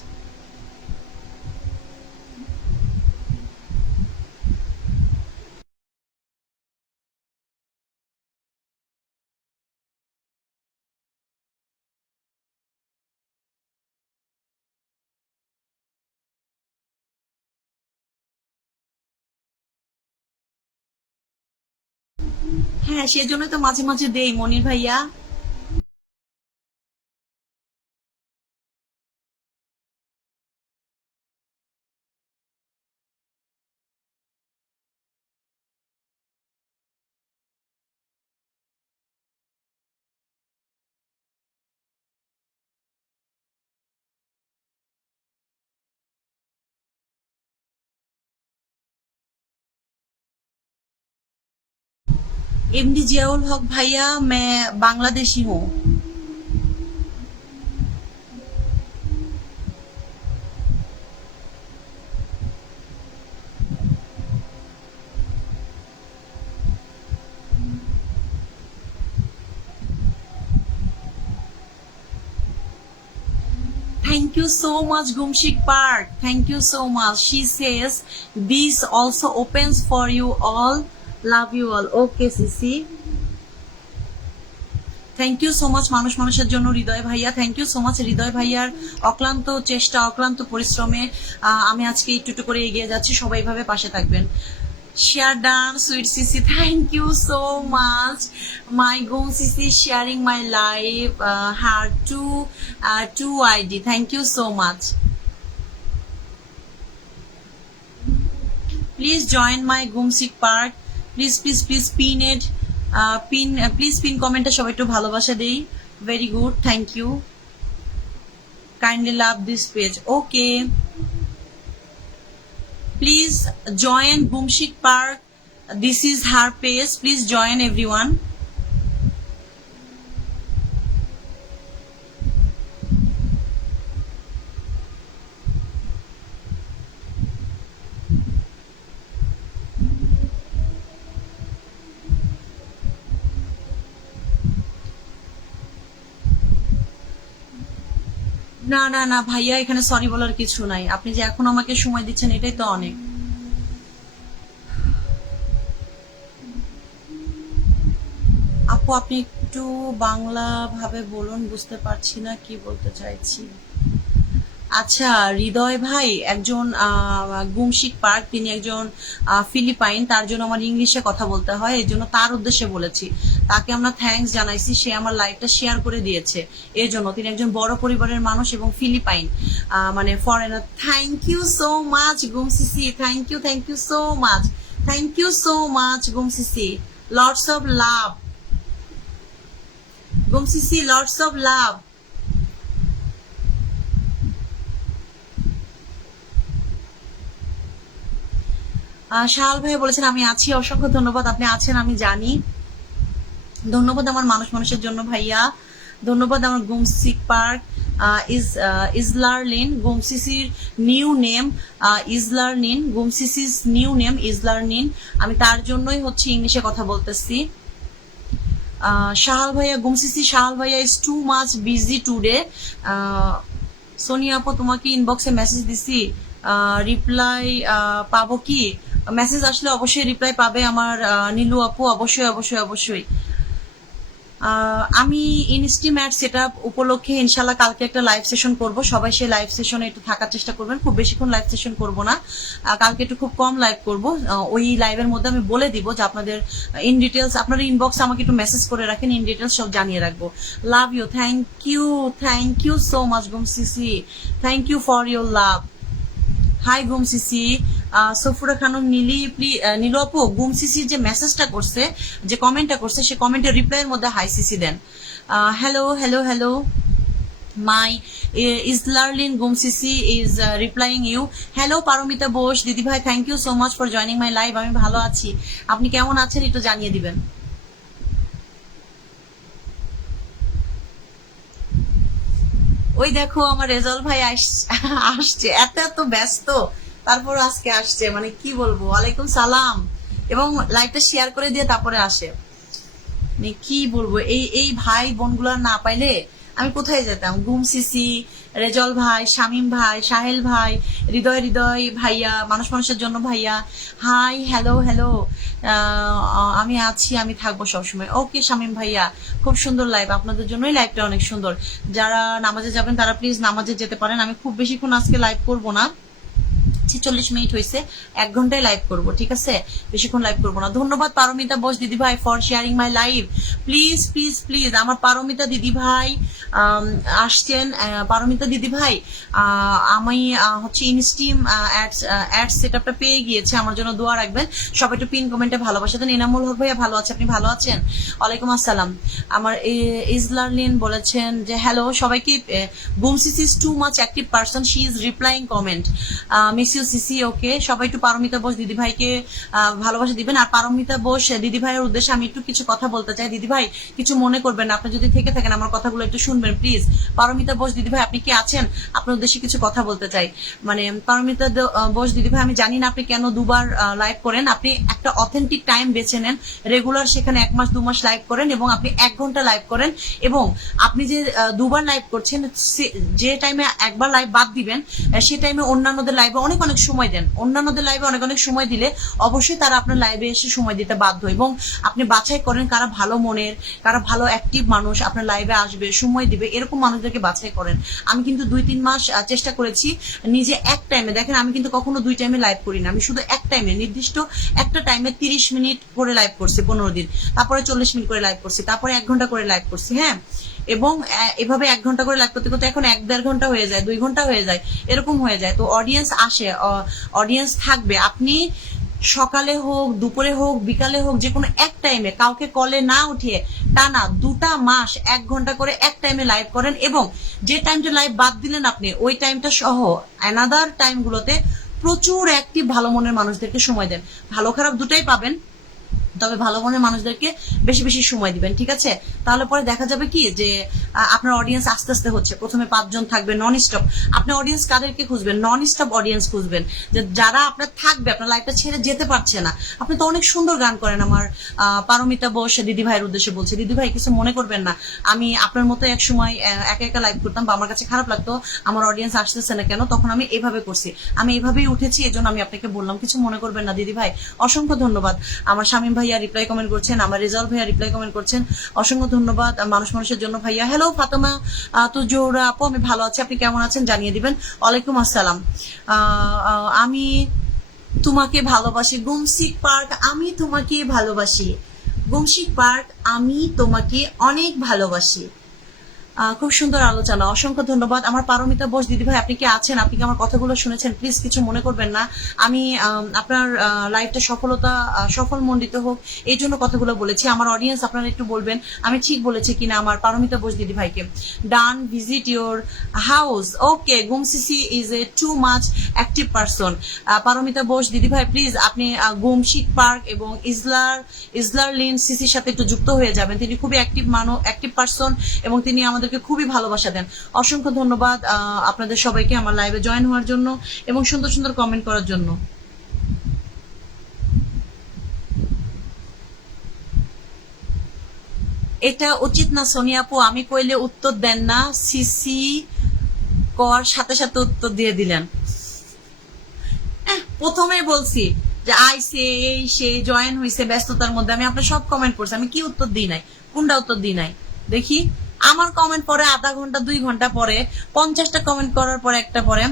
হ্যাঁ, সেজন্য তো মাঝে মাঝে দেই মনির ভাইয়া। एमडी जियाउल हक भैया, मैं बांग्लादेशी हूँ। Thank you so much, Gumshik Park. Thank you so much. She says this also opens for you all. Love you all. Okay, Sisi. Thank you so much মানুষ মানুষের জন্য হৃদয় ভাইয়া, thank you so much Hridoy ভাইয়ার অক্লান্ত চেষ্টা, অক্লান্ত পরিশ্রমে আমি আজকে একটু করে এগিয়ে যাচ্ছি। সবাই এইভাবে পাশে থাকবেন। Share done, sweet Sisi. Thank you so much. My Gum Sisi sharing my life. Her two ID. Thank you so much. Please join my Gumsik Park. Please pin it. Please pin comment. সবাই একটু ভালোবাসা দেই। Very good. Thank you. Kindly love this page. Okay. Please join Gumshik Park. This is her page. Please join everyone. না না না ভাইয়া, এখানে সরি বলার কিছু নাই। আপনি যে এখন আমাকে সময় দিচ্ছেন এটাই তো অনেক। আপু আপনি একটু বাংলা ভাবে বলুন, বুঝতে পারছি না কি বলতে চাইছি। আচ্ছা, হৃদয় ভাই একজন গুমশিক পার্ক, তিনি একজন ফিলিপাইন, তার জন্য আমার ইংলিশে কথা বলতে হয়, এই জন্য তার উদ্দেশ্যে বলেছি। তাকে আমরা থ্যাঙ্কস জানাইছি, সে আমার লাইভটা শেয়ার করে দিয়েছে। এর জন্য তিনি একজন বড় পরিবারের মানুষ এবং ফিলিপাইন, মানে foreigner. Thank you so much গুমসিসি, thank you so much, thank you so much গুমসিসি, লটস অফ লাভ গুমসিসি, লটস অফ লাভ। শাহাল ভাই বলেছেন আমি আছি, অসংখ্য ধন্যবাদ, আপনি আছেন আমি জানি। ধন্যবাদ আমার মানুষের জন্য ভাইয়া, ধন্যবাদ আমার গুমসিক পার্ক। ইজলারলিন গুমসিসির নিউ নেম, ইজলারনিন গুমসিসিস নিউ নেম ইজলারনিন, আমি তার জন্যই হচ্ছে ইংলিশে কথা বলতেছি। শাহাল ভাইয়া গুমসিসি, শাহাল ভাইয়া is too much busy today. Sonia আপু তোমাকে ইনবক্সে মেসেজ দিছি, রিপ্লাই পাবো কি? মেসেজ আসলে অবশ্যই রিপ্লাই পাবে আমার নীলু আপু, অবশ্যই অবশ্যই অবশ্যই। আমি ইনস্টিম্যাট সেট আপ উপলক্ষে ইনশাল্লাহ কালকে একটা লাইভ সেশন করব, সবাই সেই লাইভ সেশনে একটু থাকার চেষ্টা করবেন। খুব বেশিক্ষণ লাইভ সেশন করব না, কালকে একটু খুব কম লাইভ করব। ওই লাইভের মধ্যে আমি বলে দিব যে আপনাদের ইন ডিটেলস, আপনারা ইনবক্সে আমাকে একটু মেসেজ করে রাখেন, ইন ডিটেলস সব জানিয়ে রাখবো। Love you, thank you so much গুমসিসি, thank you for your love. Hi গুমসিসি, সফুরা খানম নীলু আপু, গুমসিসির যে মেসেজটা করছে, যে কমেন্টটা করছে, সে কমেন্টের রিপ্লাইয়ের মধ্যে হাই সিসি দেন। হ্যালো হ্যালো হ্যালো, মাই ইজলারলিন গুমসিসি is replying you. Hello Paromita Bose দিদি ভাই, thank you so much for joining my live. আমি ভালো আছি, আপনি কেমন আছেন একটু জানিয়ে দিবেন। ওই দেখো আমার রেজাল্ট ভাই আসছে, এত এত ব্যস্ত, তারপর আজকে আসছে, মানে কি বলবো। ওয়ালাইকুম সালাম, এবং লাইভটা শেয়ার করে দিয়ে তারপরে আসে। মানে কি বলবো, এই ভাই বোনগুলা না পাইলে আমি কোথায় যেতাম। গুম সিসি, রেজল ভাই, শামিম ভাই, সাহেল ভাই, হৃদয় ভাইয়া, মানুষের জন্য ভাইয়া, হাই হ্যালো হ্যালো, আমি আছি, আমি থাকবো সবসময়। ওকে শামিম ভাইয়া, খুব সুন্দর লাইভ, আপনাদের জন্যই লাইভটা অনেক সুন্দর। যারা নামাজে যাবেন তারা প্লিজ নামাজে যেতে পারেন। আমি খুব বেশিক্ষণ আজকে লাইভ করবো না, 46 মিনিট হয়েছে, 1 ঘন্টায় লাইভ করব, ঠিক আছে, বেশিক্ষণ লাইভ করবো না। ধন্যবাদ পারমিতা বোস দিদি ভাই for sharing my live. Please please please আমার পারমিতা দিদি ভাই আসছেন। পারমিতা দিদি ভাই, আমি হচ্ছে ইনস্টিম অ্যাড সেটআপটা পেয়ে গিয়েছে, আমার জন্য দোয়া রাখবেন। সবাই একটু পিন কমেন্টে ভালোবাসা দেন। এনামুল হক ভাইয়া ভালো আছে, আপনি ভালো আছেন? ওয়ালাইকুম আসসালাম। আমার ইজলারলিন বলেছেন যে হ্যালো সবাইকে, গুমসিস is too much active person, she is replying comment, miss you সিসি। ওকে, সবাই একটু পারমিতা বোস দিদি ভাইকে ভালোবাসা দিবেন। আর পারমিতা বোস দিদি ভাইয়ের উদ্দেশ্যে আমি একটু কিছু কথা বলতে চাই। দিদি ভাই কিছু মনে করবেন না, আপনি যদি থেকে থাকেন আমার কথাগুলো একটু শুনবেন প্লিজ। পারমিতা বোস দিদি ভাই আপনি কি আছেন? আপনার উদ্দেশ্যে কিছু কথা বলতে চাই। মানে পারমিতা বোস দিদি ভাই, আমি জানি না আপনি কেন দুবার লাইভ করেন। আপনি একটা অথেন্টিক টাইম বেছে নেন, রেগুলার সেখানে 1 মাস 2 মাস লাইভ করেন, এবং আপনি 1 ঘন্টা লাইভ করেন, এবং আপনি যে দুবার লাইভ করছেন, যে টাইমে একবার লাইভ বাদ দিবেন সে টাইমে অন্যান্যদের লাইভে অনেক অনেক সময় দেন। অন্যান্যদের লাইভে অনেক অনেক সময় দিলে অবশ্যই তারা আপনার লাইভে এসে সময় দিতে বাধ্য, এবং আপনি বাছাই করেন কারা ভালো মনের, কারা ভালো অ্যাক্টিভ মানুষ আপনার লাইভে আসবে, সময় দিবে, এরকম মানুষদেরকে বাছাই করেন। আমি কিন্তু 2-3 মাস চেষ্টা করেছি নিজে এক টাইমে, দেখেন আমি কিন্তু কখনো 2 টাইমে লাইভ করি না, আমি শুধু এক টাইমে, নির্দিষ্ট একটা টাইমে 30 মিনিট করে লাইভ করছি 15 দিন, তারপরে 40 মিনিট করে লাইভ করছি, তারপরে 1 ঘন্টা করে লাইভ করছি। হ্যাঁ, এবং এভাবে 1 ঘন্টা করে লাইভ করতে করতে এখন 1-1.5 ঘন্টা হয়ে যায়, 2 ঘন্টা হয়ে যায়, এরকম হয়ে যায়। তো অডিয়েন্স আসে, অডিয়েন্স থাকবে। আপনি সকালে হোক, দুপুরে হোক, বিকালে হোক, যে কোনো এক টাইমে কাউকে কলে না উঠিয়ে টানা 2টা মাস 1 ঘন্টা করে এক টাইমে লাইভ করেন, এবং যে টাইমটা লাইভ বাদ দিলেন আপনি ওই টাইমটা সহ অ্যানাদার টাইমগুলোতে প্রচুর অ্যাক্টিভ ভালো মনের মানুষদেরকে সময় দেন। ভালো খারাপ দুটাই পাবেন, তবে ভালো মনের মানুষদেরকে বেশি বেশি সময় দিবেন, ঠিক আছে? তাহলে পরে দেখা যাবে কি যে আপনার অডিয়েন্স আস্তে আস্তে হচ্ছে। প্রথমে 5 জন থাকবে নন স্টপ, আপনি অডিয়েন্স কাদেরকে খুঁজবেন? নন স্টপ অডিয়েন্স খুঁজবেন, যে যারা আপনার থাকবে, আপনার লাইফটা ছেড়ে যেতে পারছে না। আপনি তো অনেক সুন্দর গান করেন, আমার পারমিতা বোস দিদি ভাইয়ের উদ্দেশ্যে বলছি। দিদি ভাই কিছু মনে করবেন না, আমি আপনার মতো এক সময় একা একা লাইভ করতাম, বা আমার কাছে খারাপ লাগতো আমার অডিয়েন্স আসতেছে না কেন, তখন আমি এভাবে করছি, আমি এভাবেই উঠেছি, এই জন্য আমি আপনাকে বললাম, কিছু মনে করবেন না দিদি ভাই। অসংখ্য ধন্যবাদ। আমার শামীম ভাই ভাইয়া রিপ্লাই কমেন্ট করছেন, আমার রেজাল্ট ভাইয়া রিপ্লাই কমেন্ট করছেন, অসংখ্য ধন্যবাদ। মানুষের জন্য ভাইয়া, হ্যালো ফাতেমা তো জোহরা আপু, আমি ভালো আছি, আপনি কেমন আছেন জানিয়ে দিবেন। ওয়ালাইকুম আসসালাম। আমি তোমাকে ভালোবাসি গুমশিক পার্ক, আমি তোমাকে ভালোবাসি গুমশিক পার্ক, আমি তোমাকে অনেক ভালোবাসি। খুব সুন্দর আলোচনা, অসংখ্য ধন্যবাদ। আমার পারমিতা বোস দিদি ভাই, আপনি কি আছেন? আপনি কি আমার কথাগুলো শুনেছেন? প্লিজ কিছু মনে করবেন না, আমি আপনার লাইফটা সফল মণ্ডিত হোক এই জন্য কথাগুলো বলেছি। আমার অডিয়েন্স আপনারা একটু বলবেন আমি ঠিক বলেছি কিনা আমার পারমিতা বোস দিদি ভাইকে। Done, visit your house, okay. গুমসিসি is a too much active person. Paromita Bose দিদি ভাই প্লিজ আপনি গুমশিক পার্ক এবং ইজলার লিন সিসির সাথে একটু যুক্ত হয়ে যাবেন। তিনি খুবই অ্যাক্টিভ পারসন এবং তিনি আমাদেরকে খুবই ভালোবাসা দেন। অসংখ্য ধন্যবাদ আপনাদের সবাইকে আমার লাইভে জয়েন হওয়ার জন্য এবং সুন্দর সুন্দর কমেন্ট করার জন্য। এটা উচিত না সোনিয়া আপু, আমি কইলে উত্তর দেন না, সিসি কর সাথে সাথে উত্তর দিয়ে দিলেন। প্রথমে বলছি যে আইসে এই সে জয়েন হয়েছে ব্যস্ততার মধ্যে, আমি আপনার সব কমেন্ট করছি, আমি কি উত্তর দিই নাই? কোনটা উত্তর দিই নাই দেখি? আমার কমেন্ট পরে আধা ঘন্টা 2 ঘন্টা পরে 50টা কমেন্ট করার পরে একটা পরে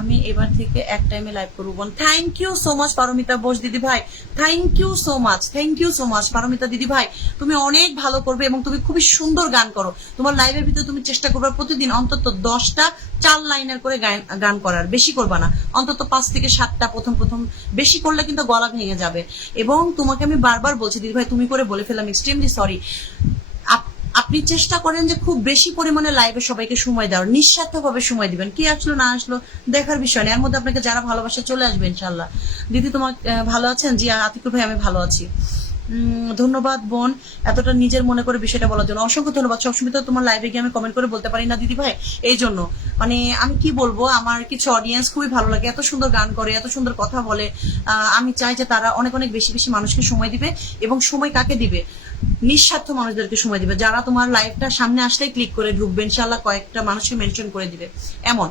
আমি এবার থেকে এক টাইমে লাইভ করব। Thank you so much Paromita Bose দিদি ভাই, thank you so much Paromita দিদি ভাই, তুমি অনেক ভালো করবে এবং তুমি খুবই সুন্দর গান করো। তোমার লাইভের ভিতরে তুমি চেষ্টা করবে প্রতিদিন অন্তত 10টা 4 লাইনের করে গান করার, বেশি করবা না, অন্তত 5 থেকে 7টা প্রথম বেশি করলে কিন্তু গলা ভেঙে যাবে। এবং তোমাকে আমি বারবার বলছি দিদি ভাই, তুমি করে বলে ফেললাম, এক্সট্রিমলি সরি। আপনি চেষ্টা করেন যে খুব বেশি পরিমাণে লাইভে সবাইকে সময় দেওয়ার, নিঃস্বার্থভাবে সময় দিবেন, কি আসলো না আসলো দেখার বিষয় নেই, এর মধ্যে আপনাকে যারা ভালোবাসে চলে আসবে ইনশাল্লাহ। দিদি তোমার ভালো আছেন? জি আতিকুর ভাই আমি ভালো আছি। ধন্যবাদ বোন এতটা নিজের মনে করে বিষয়টা বলার জন্য, অসংখ্য ধন্যবাদ। সবসময় তো তোমার লাইভে গিয়ে আমি কমেন্ট করে বলতে পারি না দিদি ভাই, এই জন্য মানে আমি কি বলবো, আমার কিছু অডিয়েন্স খুবই ভালো লাগে, এত সুন্দর গান করে, এত সুন্দর কথা বলে। আমি চাই যে তারা অনেক অনেক বেশি বেশি মানুষকে সময় দিবে, এবং সময় কাকে দিবে? নিঃস্বার্থ মানুষদেরকে সময় দিবে, যারা তোমার লাইভটা সামনে আসলেই ক্লিক করে ঢুকবে, ইনশাল্লাহ কয়েকটা মানুষকে মেনশন করে দিবে এমন।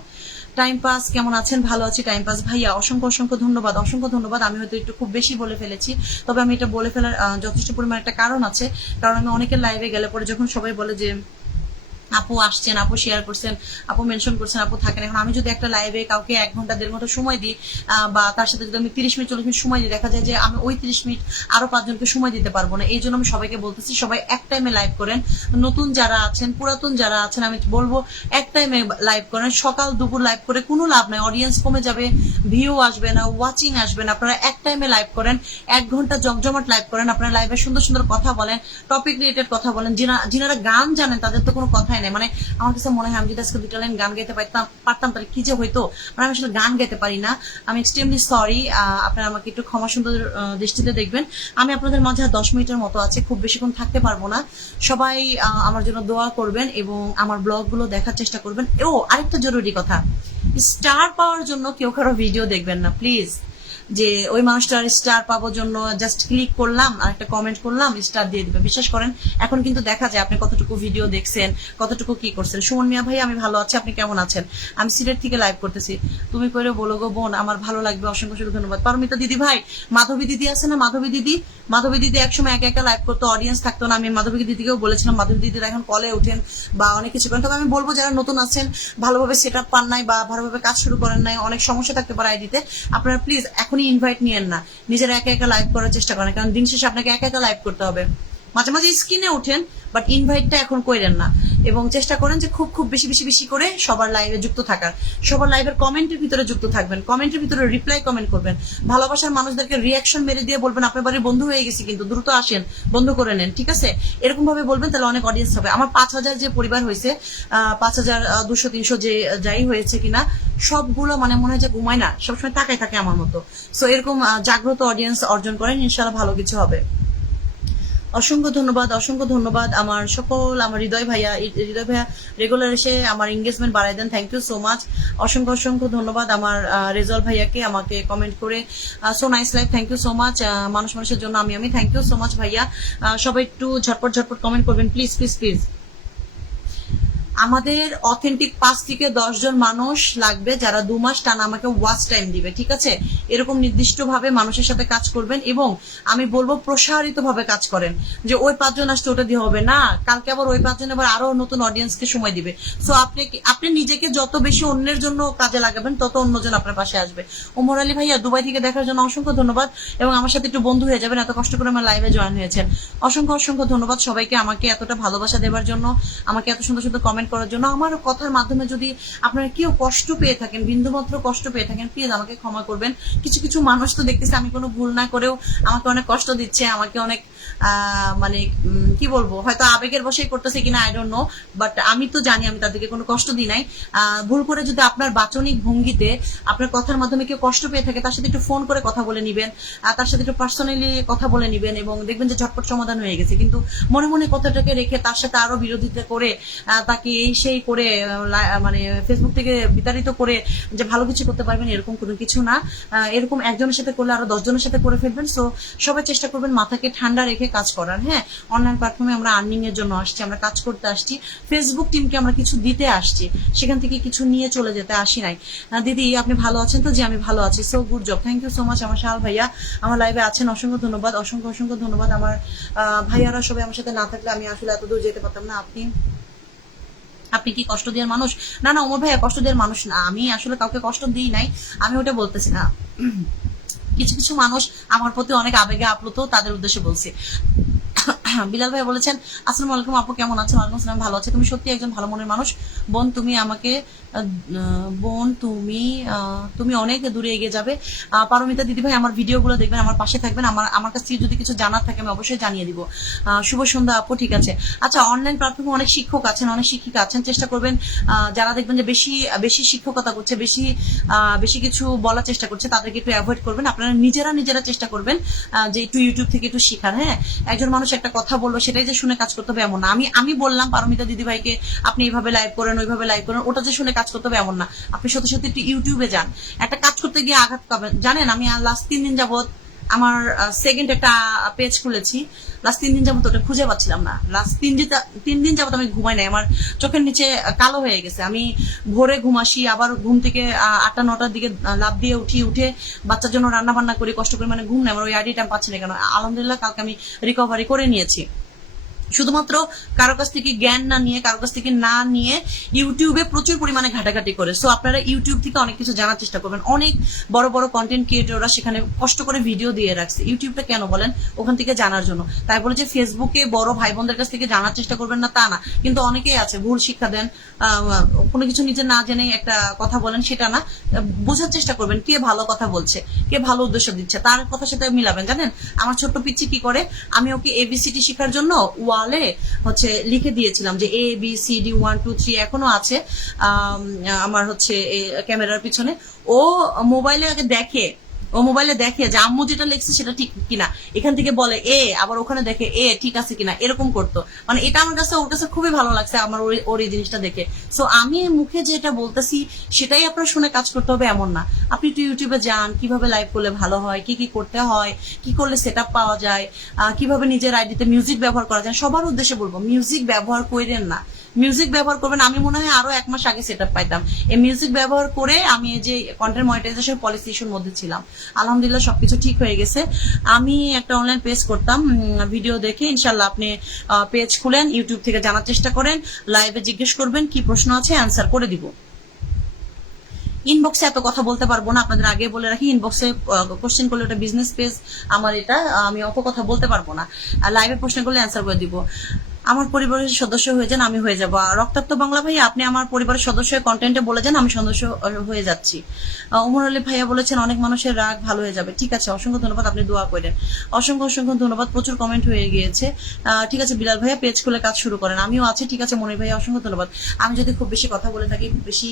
টাইম পাস কেমন আছেন? ভালো আছি টাইম পাস ভাইয়া, অসংখ্য ধন্যবাদ। আমি হয়তো একটু খুব বেশি বলে ফেলেছি, তবে আমি এটা বলে ফেলার যথেষ্ট পরিমাণ একটা কারণ আছে, কারণ আমি অনেকের লাইভে গেলে পরে যখন সবাই বলে যে আপু আসছেন, আপু শেয়ার করছেন, আপু মেনশন করছেন, আপু থাকেন, এখন আমি যদি একটা লাইভে কাউকে 1 ঘন্টা 1.5 ঘন্টা সময় দিই বা তার সাথে যদি আমি 30 মিনিট 40 মিনিট সময় দিই, দেখা যায় যে আমি ওই 30 মিনিট আরো 5 জনকে সময় দিতে পারবো না। এই জন্য আমি সবাইকে বলতেছি সবাই এক টাইমে লাইভ করেন। নতুন যারা আছেন, পুরাতন যারা আছেন, আমি বলবো এক টাইমে লাইভ করেন। সকাল দুপুর লাইভ করে কোনো লাভ নাই, অডিয়েন্স কমে যাবে, ভিউ আসবে না, ওয়াচিং আসবে না। আপনারা এক টাইমে লাইভ করেন, 1 ঘন্টা জমজমাট লাইভ করেন, আপনারা লাইভে সুন্দর সুন্দর কথা বলেন, টপিক রিলেটেড কথা বলেন। যিনারা গান জানেন তাদের তো কোনো কথাই নেই, মানে আমার কাছে মনে হয় আমি যদি আজকে 2টা লাইন গান গাইতে পারতাম তাহলে কি যে হইতো, মানে আমি আসলে গান গাইতে পারি না, আমি এক্সট্রিমলি সরি। আপনারা আমাকে একটু ক্ষমা সুন্দর দৃষ্টিতে দেখবেন। আমি আপনাদের মাঝে 10 মিনিটের মতো আছে, খুব বেশিক্ষণ থাকতে পারবো না। সবাই আমার জন্য দোয়া করবেন এবং আমার ব্লগগুলো দেখার চেষ্টা করবেন। ও আরেকটা জরুরি কথা, স্টার পাওয়ার জন্য কেউ কারো ভিডিও দেখবেন না প্লিজ, যে ওই মানুষটার স্টার পাওয়ার জন্য জাস্ট ক্লিক করলাম আর একটা কমেন্ট করলাম স্টার দিয়ে দিবে। বিশ্বাস করেন এখন কিন্তু দেখা যায় আপনি কতটুকু ভিডিও দেখছেন, কতটুকু কি করছেন। সুমন মিয়া ভাই আমি ভালো আছি, আপনি কেমন আছেন? আমি সিলেট থেকে লাইভ করতেছি, তুমি করে বলো গো বোন, আমার ভালো লাগবে, অসংখ্য ধন্যবাদ। পারমিতা দিদি ভাই, মাধবী দিদি আছে না, মাধবী দিদি একসময় একা একা লাইভ করতো, অডিয়েন্স থাকতো না। আমি মাধবী দিদিকেও বলেছিলাম মাধবী দিদিরা এখন কলে ওঠেন বা অনেক কিছু করেন। তবে আমি বলবো যারা নতুন আছেন, ভালোভাবে সেট আপ পান নাই বা ভালোভাবে কাজ শুরু করেন নাই, অনেক সমস্যা থাকতে পারে আইডিতে, আপনারা প্লিজ এখনই ইনভাইট নিয়েন না, নিজেরা একা একা লাইভ করার চেষ্টা করেন, কারণ দিন শেষে আপনাকে একা একা লাইভ করতে হবে। মাঝে মাঝে স্ক্রিনে ওঠেন, বাট ইনভাইটটা এখন করেন না, এবং চেষ্টা করেন যে খুব বেশি করে সবার লাইভে যুক্ত থাকার, সবার লাইভের কমেন্টের ভিতরে যুক্ত থাকবেন, কমেন্টের ভিতরে রিপ্লাই কমেন্ট করবেন, ভালোবাসার মানুষদেরকে রিয়াকশন মেরে দিয়ে বলবেন আপনার বাড়ির বন্ধু হয়ে গেছি, কিন্তু দ্রুত আসেন, বন্ধ করে নেন, ঠিক আছে? এরকম ভাবে বলবেন, তাহলে অনেক অডিয়েন্স হবে। আমার 5000 যে পরিবার হয়েছে, 5200 300 যে যাই হয়েছে কিনা, সবগুলো মানে মনে হয় যে ঘুমায় না, সবসময় তাকাই থাকে আমার মতো। সো এরকম জাগ্রত অডিয়েন্স অর্জন করেন, ইনশাল্লাহ ভালো কিছু হবে। অসংখ্য ধন্যবাদ আমার হৃদয় ভাইয়া রেগুলার এসে আমার এঙ্গেজমেন্ট বাড়াই দেন, থ্যাংক ইউ সো মাচ। অসংখ্য ধন্যবাদ আমার রেজাল্ট ভাইয়াকে, আমাকে কমেন্ট করে so nice life, thank you so much. মানুষের জন্য আমি থ্যাংক ইউ সো মাচ ভাইয়া। সবাই একটু ঝটপট কমেন্ট করবেন প্লিজ। আমাদের অথেন্টিক 5 থেকে 10 জন মানুষ লাগবে যারা 2 মাস টানা আমাকে ওয়াচ টাইম দিবে, ঠিক আছে? এরকম নির্দিষ্টভাবে মানুষের সাথে কাজ করবেন এবং আমি বলবো প্রসারিত ভাবে কাজ করেন, যে ওই 5 জন আসছে ওটা দিয়ে হবে না, কালকে আবার ওই 5 জন আবার আরো নতুন অডিয়েন্সকে সময় দিবে। সো আপনি নিজেকে যত বেশি অন্যের জন্য কাজে লাগাবেন তত অন্যজন আপনার পাশে আসবে। ওমর আলী ভাইয়া দুবাই থেকে দেখার জন্য অসংখ্য ধন্যবাদ, এবং আমার সাথে একটু বন্ধু হয়ে যাবেন, এত কষ্ট করে আমার লাইভে জয়েন হয়েছেন। অসংখ্য অসংখ্য ধন্যবাদ সবাইকে, আমাকে এতটা ভালোবাসা দেওয়ার জন্য, আমাকে এত সুন্দর সুন্দর কমেন্ট করার জন্য। আমার কথার মাধ্যমে যদি আপনারা কেউ কষ্ট পেয়ে থাকেন, বিন্দুমাত্র কষ্ট পেয়ে থাকেন, প্লিজ আমাকে ক্ষমা করবেন। কিছু কিছু মানুষ তো দেখতেছি আমি কোনো ভুল না করেও আমাকে অনেক কষ্ট দিচ্ছে, আমাকে অনেক মানে কি বলবো, হয়তো আবেগের বশেই করতেছে কিনা আই ডোন্ট নো, বাট আমি তো জানি আমি তাদেরকে কোনো কষ্ট দিই নাই। ভুল করে যদি আপনার বাচনিক ভঙ্গিতে আপনার কথার মাধ্যমে কেউ কষ্ট পেয়ে থাকে, তার সাথে একটু ফোন করে কথা বলে নিবেন, তার সাথে একটু পার্সোনালি কথা বলে নিবেন, এবং দেখবেন যে ঝটপট সমাধান হয়ে গেছে। কিন্তু মনে মনে কথাটাকে রেখে তার সাথে আরো বিরোধিতা করে, তাকে এই সেই করে, মানে ফেসবুক থেকে বিতাড়িত করে যে ভালো কিছু করতে পারবেন এরকম কোনো কিছু না। এরকম একজনের সাথে করলে আরো 10 জনের সাথে করে ফেলবেন। সো সবাই চেষ্টা করবেন মাথাকে ঠান্ডা রেখে কাজ করার। হ্যাঁ, অনলাইন প্ল্যাটফর্মে আমরা আর্নিং এর জন্য আসছি, আমরা কাজ করতে আসছি, ফেসবুক টিমকে আমরা কিছু দিতে আসছি, সেখান থেকে কিছু নিয়ে চলে যেতে আসি নাই। দিদি আপনি ভালো আছেন তো? যে আমি ভালো আছি, so good job, thank you so much. আমার শাল ভাইয়া আমার লাইভে আছেন, অসংখ্য ধন্যবাদ, অসংখ্য অসংখ্য ধন্যবাদ। আমার ভাইয়ারা সবাই আমার সাথে না থাকলে আমি আসলে এত দূর যেতে পারতাম না। আপনি কি কষ্ট দেওয়ার মানুষ? না না ওমর ভাইয়া, কষ্ট দেওয়ার মানুষ না আমি, আসলে কাউকে কষ্ট দিই নাই, আমি ওটা বলতেছি না। কিছু কিছু মানুষ আমার প্রতি অনেক আবেগে আপ্লুত, তাদের উদ্দেশ্যে বলছি। বিলাল ভাই বলেছেন আসসালামু আলাইকুম আপু, কেমন আছেন? ওয়ালাইকুম আসসালাম, ভালো আছে। তুমি সত্যি একজন ভালো মনের মানুষ বোন, তুমি আমাকে বোন তুমি অনেক দূরে এগিয়ে যাবে। পারমিতা দিদি ভাই আমার ভিডিওগুলো দেখবেন, আমার পাশে থাকবেন, আমার কাছ থেকে যদি কিছু জানার থাকে আমি অবশ্যই জানিয়ে দিব। শুভ সন্ধ্যা আপু, ঠিক আছে। আচ্ছা, অনলাইন প্ল্যাটফর্মে অনেক শিক্ষক আছেন, অনেক শিক্ষিকা আছেন, চেষ্টা করবেন যারা দেখবেন যে বেশি বেশি শিক্ষকতা করছে, বেশি কিছু বলার চেষ্টা করছে, তাদেরকে একটু অ্যাভয়েড করবেন। আপনারা নিজেরা চেষ্টা করবেন যে একটু ইউটিউব থেকে একটু শিখার। হ্যাঁ, একজন মানুষ একটা কথা বললো সেটাই যে শুনে কাজ করতে হবে এমন না। আমি বললাম পারমিতা দিদি ভাইকে আপনি এইভাবে লাইভ করেন, ওইভাবে লাইভ করেন, ওটা যে শুনে কাজ করতে হবে এমন না। আপনি সত্যি সত্যি একটু ইউটিউবে যান, একটা কাজ করতে গিয়ে আঘাত পাবেন। জানেন আমি লাস্ট 3 দিন যাবত আমার সেকেন্ড একটা পেজ খুলেছি, লাস্ট 3 দিন যাবত ওটা খুঁজে পাচ্ছিলাম না। লাস্ট 3 দিন যাবত আমি ঘুমাই নাই, আমার চোখের নিচে কালো হয়ে গেছে। আমি ভোরে ঘুমাসি, আবার ঘুম থেকে 8টা-9টার দিকে লাফ দিয়ে উঠে বাচ্চার জন্য রান্না বান্না করি, কষ্ট করে, মানে ঘুম নেই আমার, ওই আইডিটা পাচ্ছি না কেন। আলহামদুলিল্লাহ কালকে আমি রিকভারি করে নিয়েছি। শুধুমাত্র কারো কাছ থেকে জ্ঞান না নিয়ে, কারো কাছ থেকে না নিয়ে ইউটিউবে প্রচুর পরিমাণে ঘাটাঘাটি করে। সো আপনারা ইউটিউব থেকে অনেক কিছু জানার চেষ্টা করবেন। অনেক বড় বড় কন্টেন্ট ক্রিয়েটররা সেখানে কষ্ট করে ভিডিও দিয়ে রাখছে। ইউটিউবটা কেন বলেন? ওখান থেকে জানার জন্য। তাই বলে যে ফেসবুকে বড় ভাই বোনদের কাছ থেকে জানার চেষ্টা করবেন না তা না, কিন্তু অনেকেই আছে ভুল শিক্ষা দেন, কোনো কিছু নিজে না জেনে একটা কথা বলেন, সেটা না। বোঝার চেষ্টা করবেন কে ভালো কথা বলছে, কে ভালো উদ্দেশ্য দিচ্ছে, তার কথার সাথে মিলাবেন। জানেন আমার ছোট্ট পিচ্চি কি করে, আমি ওকে এবিসিডি শেখার জন্য ওয়ালে হচ্ছে লিখে দিয়েছিলাম যে ABCD 1 2 3, এখনো আছে আমার হচ্ছে ক্যামেরার পিছনে। ও মোবাইলে আগে দেখে, যে আম্মু যেটা লিখছে সেটা ঠিক কিনা, এখান থেকে বলে আবার ওখানে দেখে ঠিক আছে কিনা, এরকম করতো। মানে এটা আমার কাছে, ওর কাছে খুবই ভালো লাগছে আমার ওর এই জিনিসটা দেখে। সো আমি মুখে যেটা বলতেছি সেটাই আপনার শুনে কাজ করতে হবে এমন না। আপনি একটু ইউটিউবে যান, কিভাবে লাইভ করলে ভালো হয়, কি করতে হয়, কি করলে সেটআপ পাওয়া যায়, কিভাবে নিজের আইডিতে মিউজিক ব্যবহার করা যায়। সবার উদ্দেশ্যে বলবো মিউজিক ব্যবহার করেন না, মিউজিক ব্যবহার করবেন। আমি মনে হয় আরো 1 মাস আগে সেটআপ পাইতাম। এই মিউজিক ব্যবহার করে আমি এই যে কন্টেন্ট মনিটাইজেশন পলিসি ইস্যুর মধ্যে ছিলাম, আলহামদুলিল্লাহ সবকিছু ঠিক হয়ে গেছে। আমি একটা অনলাইন পেজ করতাম, ভিডিও দেখে ইনশাল্লাহ আপনি পেজ খুলেন, ইউটিউব থেকে জানার চেষ্টা করেন, লাইভে জিজ্ঞেস করবেন কি প্রশ্ন আছে, অ্যান্সার করে দিব। ইনবক্সে এত কথা বলতে পারবো না, আপনাদের আগে বলে রাখি। ইনবক্সে কোশ্চেন করলে ওটা বিজনেস পেজ আমার, এটা আমি অত কথা বলতে পারবো না। লাইভে প্রশ্ন করলে অ্যান্সার করে দিব। আমার পরিবারের সদস্য হয়ে যান, আমি হয়ে যাবো। রক্তাক্ত বাংলা ভাই আপনি আমার পরিবারের সদস্য কন্টেন্টে বলে যান, আমি সদস্য হয়ে যাচ্ছি। উমর আলী ভাইয়া বলেছেন অনেক মানুষের রাগ ভালো হয়ে যাবে। ঠিক আছে, অসংখ্য ধন্যবাদ, আপনি দোয়া করেন। অসংখ্য অসংখ্য ধন্যবাদ, প্রচুর কমেন্ট হয়ে গিয়েছে। ঠিক আছে বিলাল ভাইয়া, পেজ খুলে কাজ শুরু করেন, আমিও আছি। ঠিক আছে মনির ভাইয়া, অসংখ্য ধন্যবাদ। আমি যদি খুব বেশি কথা বলে থাকি, খুব বেশি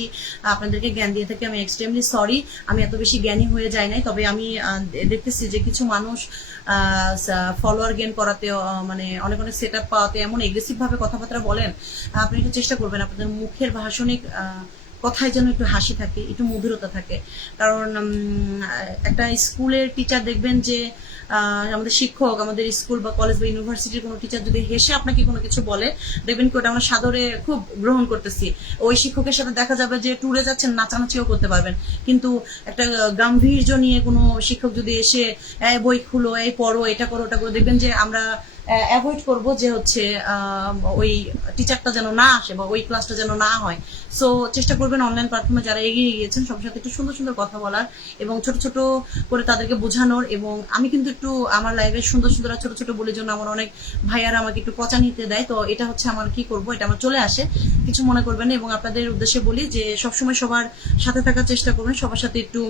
আপনাদেরকে জ্ঞান দিয়ে থাকি, আমি এক্সট্রিমলি সরি। আমি এত বেশি জ্ঞানী হয়ে যাই নাই, তবে আমি দেখতেছি যে কিছু মানুষ ফলোয়ার গেইন করাতে, মানে অনেক অনেক সেট আপ পাওয়াতে এমন এগ্রেসিভ ভাবে কথাবার্তা বলেন। আপনি একটু চেষ্টা করবেন আপনাদের মুখের ভাষণিক কথায় যেন একটু হাসি থাকে, একটু মধুরতা থাকে। কারণ একটা স্কুলের টিচার দেখবেন যে আমাদের শিক্ষক, আমাদের স্কুল বা কলেজ বা ইউনিভার্সিটির কোনো টিচার যদি হেসে আপনাকে কোনো কিছু বলে, দেখবেন কি ওটা আমরা সাদরে খুব গ্রহণ করতেছি। ওই শিক্ষকের সাথে দেখা যাবে যে ট্যুরে যাচ্ছেন, নাচানাচিও করতে পারবেন। কিন্তু একটা গাম্ভীর্য নিয়ে কোনো শিক্ষক যদি এসে বই খুলো, এই পড়ো, এটা করো, ওটা করো, দেখবেন যে আমরা অ্যাভয়েড করব যে হচ্ছে ওই টিচারটা যেন না আসে বা ওই ক্লাসটা যেন না হয়। সো চেষ্টা করবেন অনলাইন প্ল্যাটফর্মে যারা এগিয়ে গিয়েছেন সবার সাথে একটু সুন্দর সুন্দর কথা বলার এবং ছোট ছোট করে তাদেরকে বোঝানোর। এবং আমি কিন্তু একটু আমার লাইফে সুন্দর সুন্দর ছোট ছোট বলে জন্য আমার অনেক ভাইয়ারা আমাকে একটু পচা নিতে দেয়। তো এটা হচ্ছে আমার কি করব, এটা আমার চলে আসে, কিছু মনে করবেন না। এবং আপনাদের উদ্দেশ্যে বলি যে সবসময় সবার সাথে থাকার চেষ্টা করবেন, সবার সাথে একটু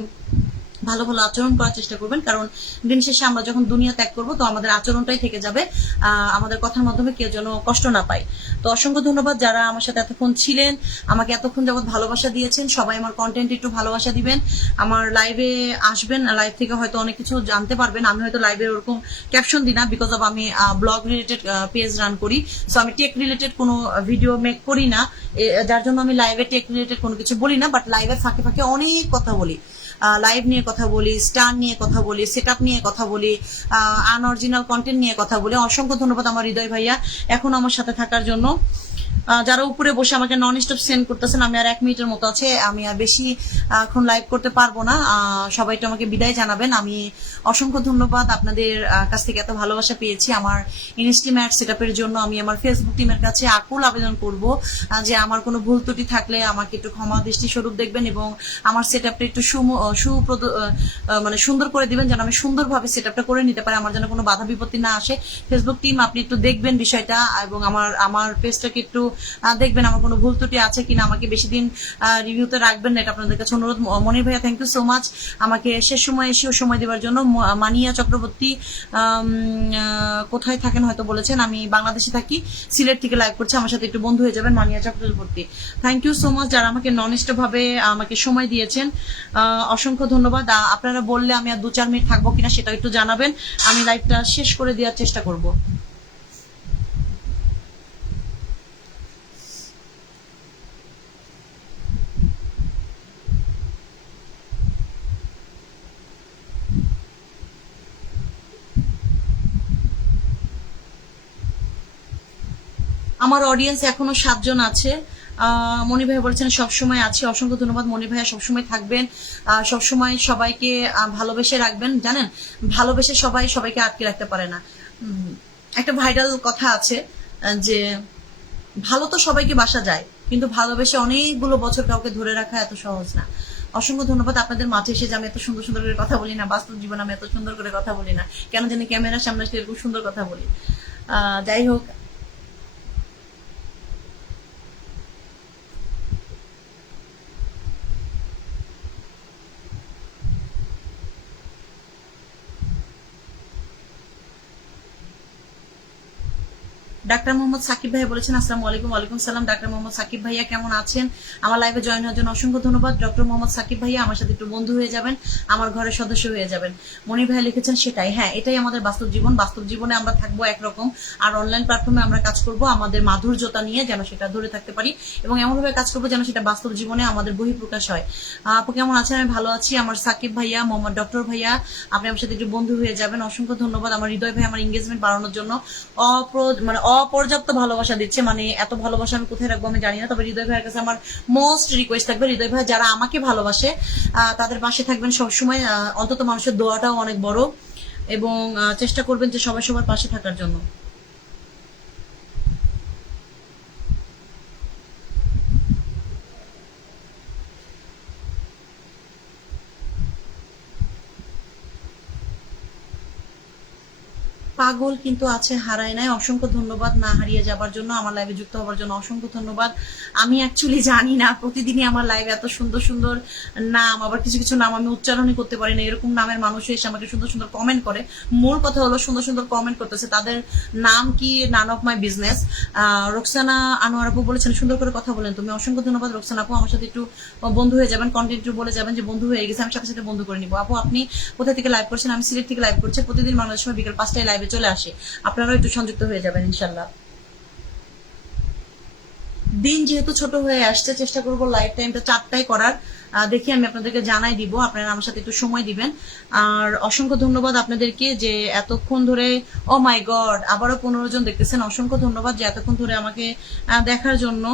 ভালো ভালো আচরণ করার চেষ্টা করবেন। কারণ দিন শেষে আমরা যখন দুনিয়া ত্যাগ করব তো আমাদের আচরণটাই থেকে যাবে, আমাদের কথার মাধ্যমে কেউ যেন কষ্ট না পায়। তো অসংখ্য ধন্যবাদ যারা আমার সাথে এতক্ষণ ছিলেন, আমাকে এতক্ষণ যাবত ভালোবাসা দিয়েছেন। সবাই আমার কন্টেন্ট একটু ভালোবাসা দিবেন, আমার লাইভে আসবেন, লাইভ থেকে হয়তো অনেক কিছু জানতে পারবেন। আমি হয়তো লাইভে ওরকম ক্যাপশন দিই না, বিকজ অফ আমি ব্লগ রিলেটেড পেজ রান করি। সো আমি টেক রিলেটেড কোনো ভিডিও মেক করি না, যার জন্য আমি লাইভে টেক রিলেটেড কোনো কিছু বলি না। বাট লাইভের ফাঁকে ফাঁকে অনেক কথা বলি, লাইভ নিয়ে কথা বলি, স্টার নিয়ে কথা বলি, সেটআপ নিয়ে কথা বলি, আনঅরিজিনাল কন্টেন্ট নিয়ে কথা বলি। অসংখ্য ধন্যবাদ আমার হৃদয় ভাইয়া এখন আমার সাথে থাকার জন্য। যারা উপরে বসে আমাকে নন স্টপ সেন্ড করতেছেন, আমি আর 1 মিনিটের মতো আছে, আমি আর বেশি এখন লাইভ করতে পারবো না। সবাই তো আমাকে বিদায় জানাবেন। আমি অসংখ্য ধন্যবাদ, আপনাদের কাছ থেকে এত ভালোবাসা পেয়েছি। আমার ইনস্টিমেট সেটআপের জন্য আমি আমার ফেসবুক টিমের কাছে আকুল আবেদন করব যে আমার কোনো ভুল ত্রুটি থাকলে আমাকে একটু ক্ষমা দৃষ্টি স্বরূপ দেখবেন এবং আমার সেটআপটা একটু সুপ্রদ মানে সুন্দর করে দিবেন, যেন আমি সুন্দরভাবে সেটআপটা করে নিতে পারি, আমার যেন কোনো বাধা বিপত্তি না আসে। ফেসবুক টিম আপনি একটু দেখবেন বিষয়টা এবং আমার পেজটাকে একটু দেখবেন আমার কোনো ভুল ত্রুটি আছে কিনা। আমাকে বেশি দিন রিভিউতে রাখবেন না, এটা আপনাদের কাছে অনুরোধ। মনির ভাইয়া থ্যাংক ইউ সো মাচ আমাকে শেষ সময় এসেও সময় দেওয়ার জন্য। মানিয়া চক্রবর্তী কোথায় থাকেন হয়তো বলেছেন, আমি বাংলাদেশে থাকি, সিলেট থেকে লাইভ করছি, আমার সাথে একটু বন্ধু হয়ে যাবেন। মানিয়া Chakraborty thank you so much যারা আমাকে নন স্টপ ভাবে আমাকে সময় দিয়েছেন, অসংখ্য ধন্যবাদ। আপনারা বললে আমি আর 2-4 মিনিট থাকবো কিনা সেটা একটু জানাবেন, আমি লাইভটা শেষ করে দেওয়ার চেষ্টা করব। আমার অডিয়েন্স এখনো 7 জন আছে। মনি ভাই বলছেন সবসময় আছি, অসংখ্য ধন্যবাদ মনি ভাইয়া, সবসময় থাকবেন, সবসময় সবাইকে ভালোবেসে রাখবেন। জানেন ভালোবেসে সবাইকে আটকে রাখতে পারে না। একটা ভাইরাল কথা আছে যে ভালো তো সবাইকে বাসা যায়, কিন্তু ভালোবেসে অনেকগুলো বছর কাউকে ধরে রাখা এত সহজ না। অসংখ্য ধন্যবাদ আপনাদের মাঝে এসে যে আমি এত সুন্দর সুন্দর করে কথা বলি না, বাস্তব জীবনে আমি এত সুন্দর করে কথা বলি না, কেন জানি ক্যামেরার সামনে আসলে এরকম সুন্দর কথা বলি। যাই হোক, ডাক্তার মোহাম্মদ সাকিব ভাইয়া বলেছেন আসসালামু আলাইকুম। ওয়ালাইকুম সালাম। ডাক্তার মোহাম্মদ সাকিব ভাইয়া কেমন আছেন? আমার লাইভে জয়েন হওয়ার জন্য অসংখ্য ধন্যবাদ। ডক্টর মোহাম্মদ সাকিব ভাইয়া আমার সাথে একটু বন্ধু হয়ে যাবেন, আমার ঘরের সদস্য হয়ে যাবেন। মনির ভাইয়া লিখেছেন সেটাই, হ্যাঁ এটাই আমাদের বাস্তব জীবন। বাস্তব জীবনে আমরা থাকবো একরকম, আর অনলাইন প্ল্যাটফর্মে আমরা কাজ করব আমাদের মাধুর্যতা নিয়ে, যেন সেটা ধরে থাকতে পারি এবং এমনভাবে কাজ করবো যেন সেটা বাস্তব জীবনে আমাদের বহিঃপ্রকাশ হয়। আপু কেমন আছেন? আমি ভালো আছি। আমার সাকিব ভাইয়া, মোহাম্মদ ডক্টর ভাইয়া, আপনি আমার সাথে একটু বন্ধু হয়ে যাবেন, অসংখ্য ধন্যবাদ। আমার হৃদয় ভাই আমার এঙ্গেজমেন্ট বাড়ানোর জন্য অপর্যাপ্ত ভালোবাসা দিচ্ছে, মানে এত ভালোবাসা আমি কোথায় রাখবো আমি জানি না। তবে হৃদয় ভাইয়ের কাছে আমার মোস্ট রিকোয়েস্ট থাকবে, হৃদয় ভাই যারা আমাকে ভালোবাসে তাদের পাশে থাকবেন সবসময়, অন্তত মানুষের দোয়াটাও অনেক বড়, এবং চেষ্টা করবেন যে সবাই সবার পাশে থাকার জন্য। পাগল কিন্তু আছে, হারায় নাই। অসংখ্য ধন্যবাদ না হারিয়ে যাবার জন্য, আমার লাইভে যুক্ত হবার জন্য অসংখ্য ধন্যবাদ। আমি অ্যাকচুয়ালি জানি না প্রতিদিনই আমার লাইভে এত সুন্দর সুন্দর নাম, আবার কিছু কিছু নাম আমি উচ্চারণই করতে পারি না, এরকম নামের মানুষ এসে আমাকে সুন্দর সুন্দর কমেন্ট করে। মূল কথা হলো সুন্দর সুন্দর কমেন্ট করতেছে, তাদের নাম কি none of my business. Roksana Anwar আপু বলেছেন সুন্দর করে কথা বলেন তুমি, অসংখ্য ধন্যবাদ রোকসানা আপু। আমার সাথে একটু বন্ধু হয়ে যাবেন, কন্টেন্ট বলে যাবেন যে বন্ধু হয়ে গেছে, আমি সাথে সাথে বন্ধু করে নিবো। আপু আপনি কোথা থেকে লাইভ করছেন? আমি সিলেট থেকে লাইভ করছি, প্রতিদিন বাংলাদেশ সময় বিকেল 5টায় লাইভে চলে আসে, আপনারাও একটু সংযুক্ত হয়ে যাবেন ইনশাল্লাহ। দিন যেহেতু ছোট হয়ে আসছে, চেষ্টা করব লাইফ টাইমটা 4টায় করার। দেখি আমি আপনাদেরকে জানাই দিব, আপনারা আমার সাথে একটু সময় দিবেন। আর অসংখ্য ধন্যবাদ আপনাদেরকে যে এতক্ষণ ধরে, ও মাই গড, আবারও 15 জন দেখতেছেন। অসংখ্য ধন্যবাদ যে এতক্ষণ ধরে আমাকে দেখার জন্য।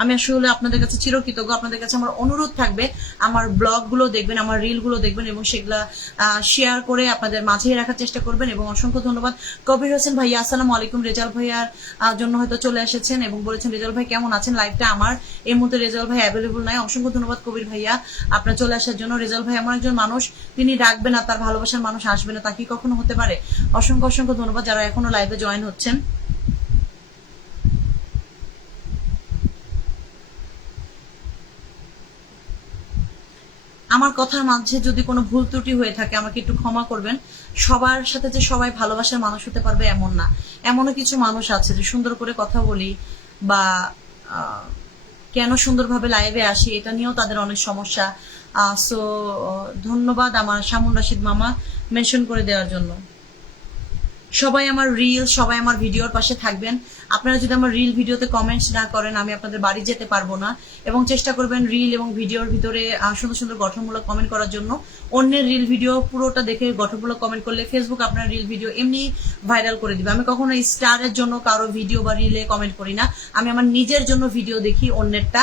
আমি আসলে আপনাদের কাছে চিরকৃতজ্ঞ। আপনাদের কাছে আমার অনুরোধ থাকবে, আমার ব্লগগুলো দেখবেন, আমার রিলগুলো দেখবেন এবং সেগুলা শেয়ার করে আপনাদের মাঝেই রাখার চেষ্টা করবেন। এবং অসংখ্য ধন্যবাদ কবির হোসেন ভাইয়া, আসসালামু আলাইকুম। রেজাল ভাইয়ার জন্য হয়তো চলে এসেছেন এবং বলেছেন রেজাল ভাই কেমন আছেন। লাইভটা আমার এই মুহূর্তে রেজাল ভাই অ্যাভেলেবল নাই। অসংখ্য ধন্যবাদ কবির ভাইয়া আপনার চলে আসার জন্য। রেজাল ভাই এমন একজন মানুষ, তিনি ডাকবে না, তার ভালোবাসার মানুষ আসবে না, তা কি কখনো হতে পারে? অসংখ্য অসংখ্য ধন্যবাদ যারা এখনো লাইভে জয়েন হচ্ছেন। আমার কথার মাঝে যদি কোনো ভুল ত্রুটি হয়ে থাকে আমাকে একটু ক্ষমা করবেন। সবার সাথে যে সবাই ভালোবাসার মানুষ হতে পারবে এমন না। এমনও কিছু মানুষ আছে যে সুন্দর করে কথা বলি বা কেন সুন্দরভাবে লাইভে আসি এটা নিয়েও তাদের অনেক সমস্যা। সো ধন্যবাদ আমার শামুন রাশিদ মামা মেনশন করে দেওয়ার জন্য। সবাই আমার রিল, সবাই আমার ভিডিওর পাশে থাকবেন। আপনারা যদি আমার রিল ভিডিওতে কমেন্টস না করেন আমি আপনাদের বাড়ি যেতে পারবো না। এবং চেষ্টা করবেন রিল এবং ভিডিওর ভিতরে সুন্দর সুন্দর গঠনমূলক কমেন্ট করার জন্য। অন্যের রিল ভিডিও পুরোটা দেখে গঠনমূলক কমেন্ট করলে ফেসবুক আপনার রিল ভিডিও এমনি ভাইরাল করে দিবে। আমি কখনো স্টারের জন্য কারো ভিডিও বা রিলে কমেন্ট করি না। আমি আমার নিজের জন্য ভিডিও দেখি অন্যেরটা,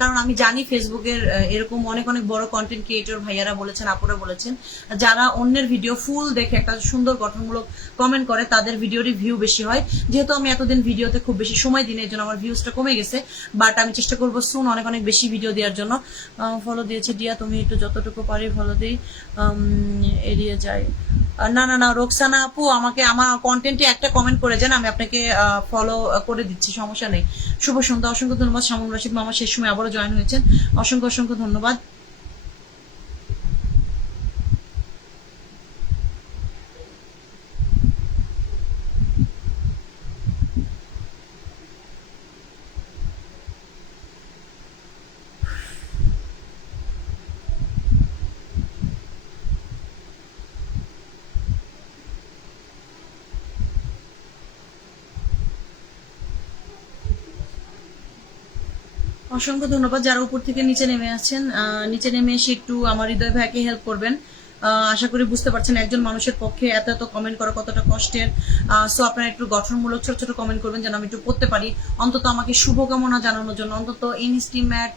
কারণ আমি জানি ফেসবুকের এরকম অনেক অনেক বড় কন্টেন্ট ক্রিয়েটর ভাইয়ারা বলেছেন, আপুরা বলেছেন, যারা অন্যের ভিডিও ফুল দেখে একটা সুন্দর গঠনমূলক কমেন্ট করে তাদের ভিডিওরই ভিউ বেশি হয়। যেহেতু আমি এতদিন ভিডিওতে খুব বেশি সময় দিই, এর জন্য আমার ভিউজটা কমে গেছে। বাট আমি চেষ্টা করবো সুন অনেক অনেক বেশি ভিডিও দেওয়ার জন্য। ফলো দিয়েছে ডিয়া, তুমি একটু যতটুকু পারি ফলো দিই, এড়িয়ে যাই। না না না, রোকসানা আপু আমাকে আমার কন্টেন্টে একটা কমেন্ট করে যান, আমি আপনাকে ফলো করে দিচ্ছি, সমস্যা নেই। শুভ সন্ধ্যা, অসংখ্য ধন্যবাদ। শামুন রাশিদ মামা শেষ সময় আবারও জয়েন হয়েছেন, অসংখ্য অসংখ্য ধন্যবাদ। অসংখ্য ধন্যবাদ যারা উপর থেকে নিচে নেমে আসছেন। নিচে নেমে এসে একটু আমার হৃদয় ভাইকে হেল্প করবেন। আশা করি বুঝতে পারছেন একজন মানুষের পক্ষে এত এত কমেন্ট করা কতটা কষ্টের। সো আপনারা একটু গঠনমূলক ছোট ছোট কমেন্ট করবেন যেন আমি একটু পড়তে পারি, অন্তত আমাকে শুভকামনা জানানোর জন্য, অন্তত ইনস্টিমেট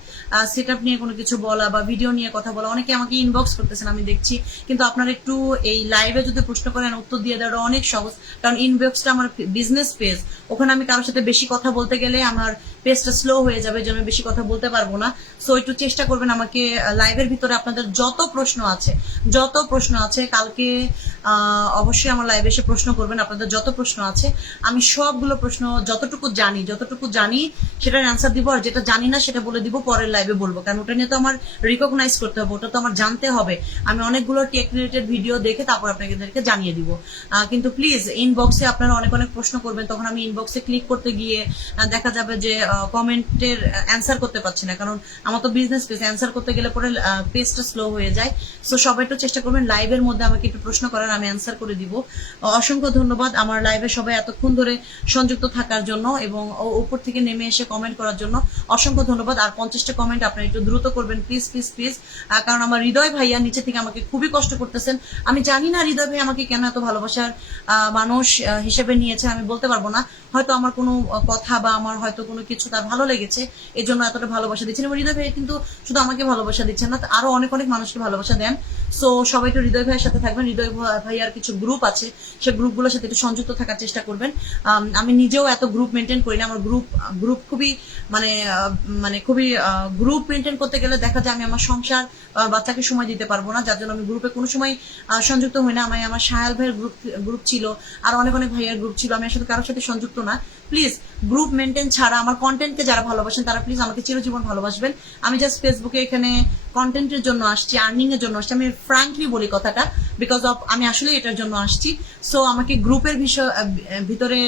সেট আপ নিয়ে কোনো কিছু বলা বা ভিডিও নিয়ে কথা বলা। অনেকে আমাকে ইনবক্স করতেছেন আমি দেখছি, কিন্তু আপনারা একটু এই লাইভে যদি প্রশ্ন করেন উত্তর দিয়ে দেওয়াটা অনেক সহজ, কারণ ইনবক্সটা আমার বিজনেস পেজ, ওখানে আমি কারোর সাথে বেশি কথা বলতে গেলে আমার পেজটা স্লো হয়ে যাবে, যেন বেশি কথা বলতে পারবো না। সো একটু চেষ্টা করবেন আমাকে লাইভের ভিতরে আপনাদের যত প্রশ্ন আছে কালকে অবশ্যই আমার লাইভে এসে প্রশ্ন করবেন। আপনাদের যত প্রশ্ন আছে আমি সবগুলো প্রশ্ন যতটুকু জানি সেটার অ্যান্সার দিব, আর যেটা জানি না সেটা বলে দিব, পরের লাইভে বলবো, কারণ ওটা নিয়ে তো আমার রিকগনাইজ করতে হবে, ওটা তো আমার জানতে হবে। আমি অনেকগুলো টেক রিলেটেড ভিডিও দেখে তারপর আপনাদেরকে জানিয়ে দিব। কিন্তু প্লিজ ইনবক্সে আপনারা অনেক অনেক প্রশ্ন করবেন, তখন আমি ইনবক্সে ক্লিক করতে গিয়ে দেখা যাবে যে কমেন্টের অ্যান্সার করতে পারছি না, কারণ আমার তো বিজনেস পেজ, অ্যান্সার করতে গেলে পরে পেজটা স্লো হয়ে যায়। সো সবাই একটু চেষ্টা করবেন লাইভের মধ্যে আমাকে একটু প্রশ্ন করার, আমি অ্যান্সার করে দিব। অসংখ্য ধন্যবাদ আমার লাইভে সবাই এতক্ষণ ধরে সংযুক্ত থাকার জন্য এবং উপর থেকে নেমে এসে কমেন্ট করার জন্য অসংখ্য ধন্যবাদ। আর 50টা কমেন্ট আপনারা একটু দ্রুত করবেন প্লিজ প্লিজ প্লিজ, কারণ আমার হৃদয় ভাইয়া নিচে থেকে আমাকে খুবই কষ্ট করতেছেন। আমি জানি না হৃদয় ভাই আমাকে কেন এত ভালোবাসার মানুষ হিসেবে নিয়েছে, আমি বলতে পারবো না। হয়তো আমার কোনো কথা বা আমার হয়তো কোনো কিছু তার ভালো লেগেছে, এই জন্য এতটা ভালোবাসা দিচ্ছেন। এবং হৃদয় ভাই কিন্তু শুধু আমাকে ভালোবাসা দিচ্ছেন না, আরো অনেক অনেক মানুষকে ভালোবাসা দেন। সো সবাই একটু হৃদয় ভাইয়ের সাথে থাকবেন। হৃদয় ভাইয়ার কিছু গ্রুপ আছে, সেই গ্রুপগুলোর সাথে একটু সংযুক্ত থাকার চেষ্টা করবেন। আমি নিজেও এত গ্রুপ মেনটেন করি না, আমার গ্রুপ খুবই মানে খুবই গ্রুপ মেনটেন করতে গেলে দেখা যায় আমি আমার সংসার বাচ্চাকে সময় দিতে পারবো না, যার জন্য আমি গ্রুপে কোনো সময় সংযুক্ত হই না। আমি আমার সায়াল ভাইয়ের গ্রুপ ছিল, আর অনেক অনেক ভাইয়ের গ্রুপ ছিল, আমি আসলে কারোর সাথে সংযুক্ত না। প্লিজ গ্রুপ মেনটেন ছাড়া আমার কন্টেন্টকে যারা ভালোবাসেন তারা প্লিজ আমাকে চিরজীবন ভালোবাসবেন। আমি জাস্ট ফেসবুকে এখানে কন্টেন্টের জন্য আসছি, আর্নিং এর জন্য আসছি, আমি ফ্রাঙ্কলি বলি কথাটা, বিকজ অফ আমি আসলে এটার জন্য আসছি। সো আমাকে গ্রুপের ভিতরে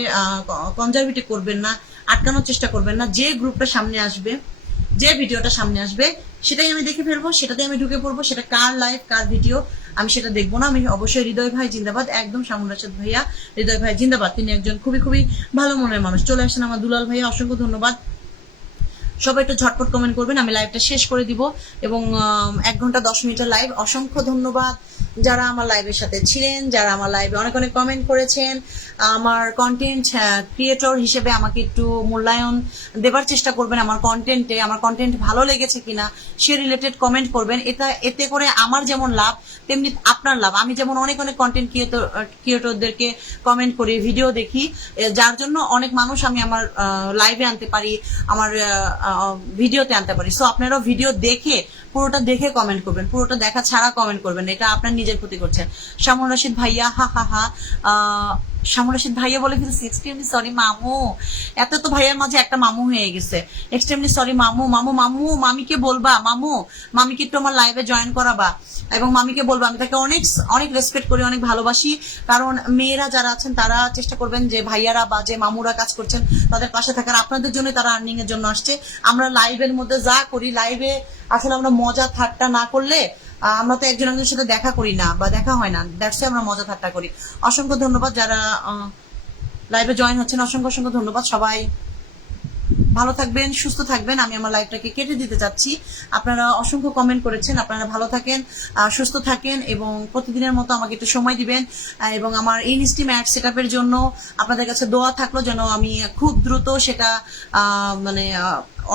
কনজারভেটিভ করবেন না, আটকানোর চেষ্টা করবেন না। যে গ্রুপটা সামনে আসবে, যে ভিডিওটা সামনে আসবে সেটাই আমি দেখে ফেলবো, সেটাতে আমি ঢুকে পড়বো, সেটা কার লাইভ কার ভিডিও আমি সেটা দেখবো না। আমি অবশ্যই হৃদয় ভাই জিন্দাবাদ, একদম শামুন রাশেদ ভাইয়া হৃদয় ভাই জিন্দাবাদ, তিনি একজন খুবই খুবই ভালো মনের মানুষ। চলে আসেন আমার দুলাল ভাইয়া, অসংখ্য ধন্যবাদ। সবাই একটু ঝটপট কমেন্ট করবেন, আমি লাইভটা শেষ করে দিব। এবং 1 ঘন্টা 10 মিনিটের লাইভ। অসংখ্য ধন্যবাদ যারা আমার লাইভের সাথে ছিলেন, যারা আমার লাইভে অনেক অনেক কমেন্ট করেছেন। আমার কন্টেন্ট ক্রিয়েটর হিসেবে আমাকে একটু মূল্যায়ন দেবার চেষ্টা করবেন আমার কন্টেন্টে, আমার কন্টেন্ট ভালো লেগেছে কিনা সে রিলেটেড কমেন্ট করবেন। এতে করে আমার যেমন লাভ তেমনি আপনার লাভ। আমি যেমন অনেক অনেক কন্টেন্ট ক্রিয়েটরদেরকে কমেন্ট করি, ভিডিও দেখি, যার জন্য অনেক মানুষ আমি আমার লাইভে আনতে পারি, আমার ভিডিওতে আনতে পারি। সো আপনারাও ভিডিও দেখে পুরোটা দেখে কমেন্ট করবেন, পুরোটা দেখা ছাড়া কমেন্ট করবেন, এটা আপনার নিজের ক্ষতি করছেন। শামুল রশিদ ভাইয়া, হা হা হা। শামুল রশিদ ভাইয়া বলে ফেলছি, এক্সট্রিমলি সরি মামু। এত তো ভাইয়ার মাঝে একটা মামু হয়ে গেছে। এক্সট্রিমলি সরি মামু। মামু মামু মামিকে বলবা, মামু মামিকে একটু আমার লাইভে জয়েন করাবা, এবং মামিকে বলবো আমি তাকে অনেক অনেক রেসপেক্ট করি, অনেক ভালোবাসি। কারণ মেয়েরা যারা আছেন তারা চেষ্টা করবেন যে ভাইয়ারা বা যে মামুরা কাজ করছেন তাদের পাশে থাকার। আপনাদের জন্য তারা আর্নিং এর জন্য আসছে। আমরা লাইভের মধ্যে যা করি, লাইভে আসলে আমরা মজা ঠাট্টা না করলে, আমরা তো একজন একজনের সাথে দেখা করি না বা দেখা হয় না, দ্যাটস আমরা মজা ঠাট্টা করি। অসংখ্য ধন্যবাদ যারা লাইভে জয়েন হচ্ছেন, অসংখ্য অসংখ্য ধন্যবাদ। সবাই ভালো থাকবেন, সুস্থ থাকবেন। আমি আমার লাইভটাকে কেটে দিতে চাচ্ছি। আপনারা অসংখ্য কমেন্ট করেছেন, আপনারা ভালো থাকেন, সুস্থ থাকেন, এবং প্রতিদিনের মতো আমাকে একটু সময় দিবেন। এবং আমার ইনস্টিম অ্যাড সেটআপের জন্য আপনাদের কাছে দোয়া থাকলো যেন আমি খুব দ্রুত সেটা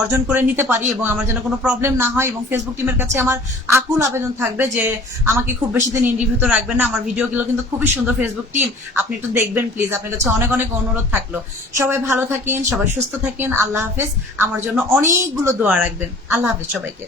অর্জন করে নিতে পারি, এবং আমার যেন কোনো প্রবলেম না হয়। এবং ফেসবুক টিমের কাছে আমার আকুল আবেদন থাকবে যে আমাকে খুব বেশি দিন ইন্টারভিউতে রাখবেন না। আমার ভিডিওগুলো কিন্তু খুবই সুন্দর। ফেসবুক টিম আপনি একটু দেখবেন প্লিজ, আপনার কাছে অনেক অনেক অনুরোধ থাকলো। সবাই ভালো থাকেন, সবাই সুস্থ থাকেন। আল্লাহ হাফেজ। আমার জন্য অনেকগুলো দোয়া রাখবেন। আল্লাহ হাফেজ সবাইকে।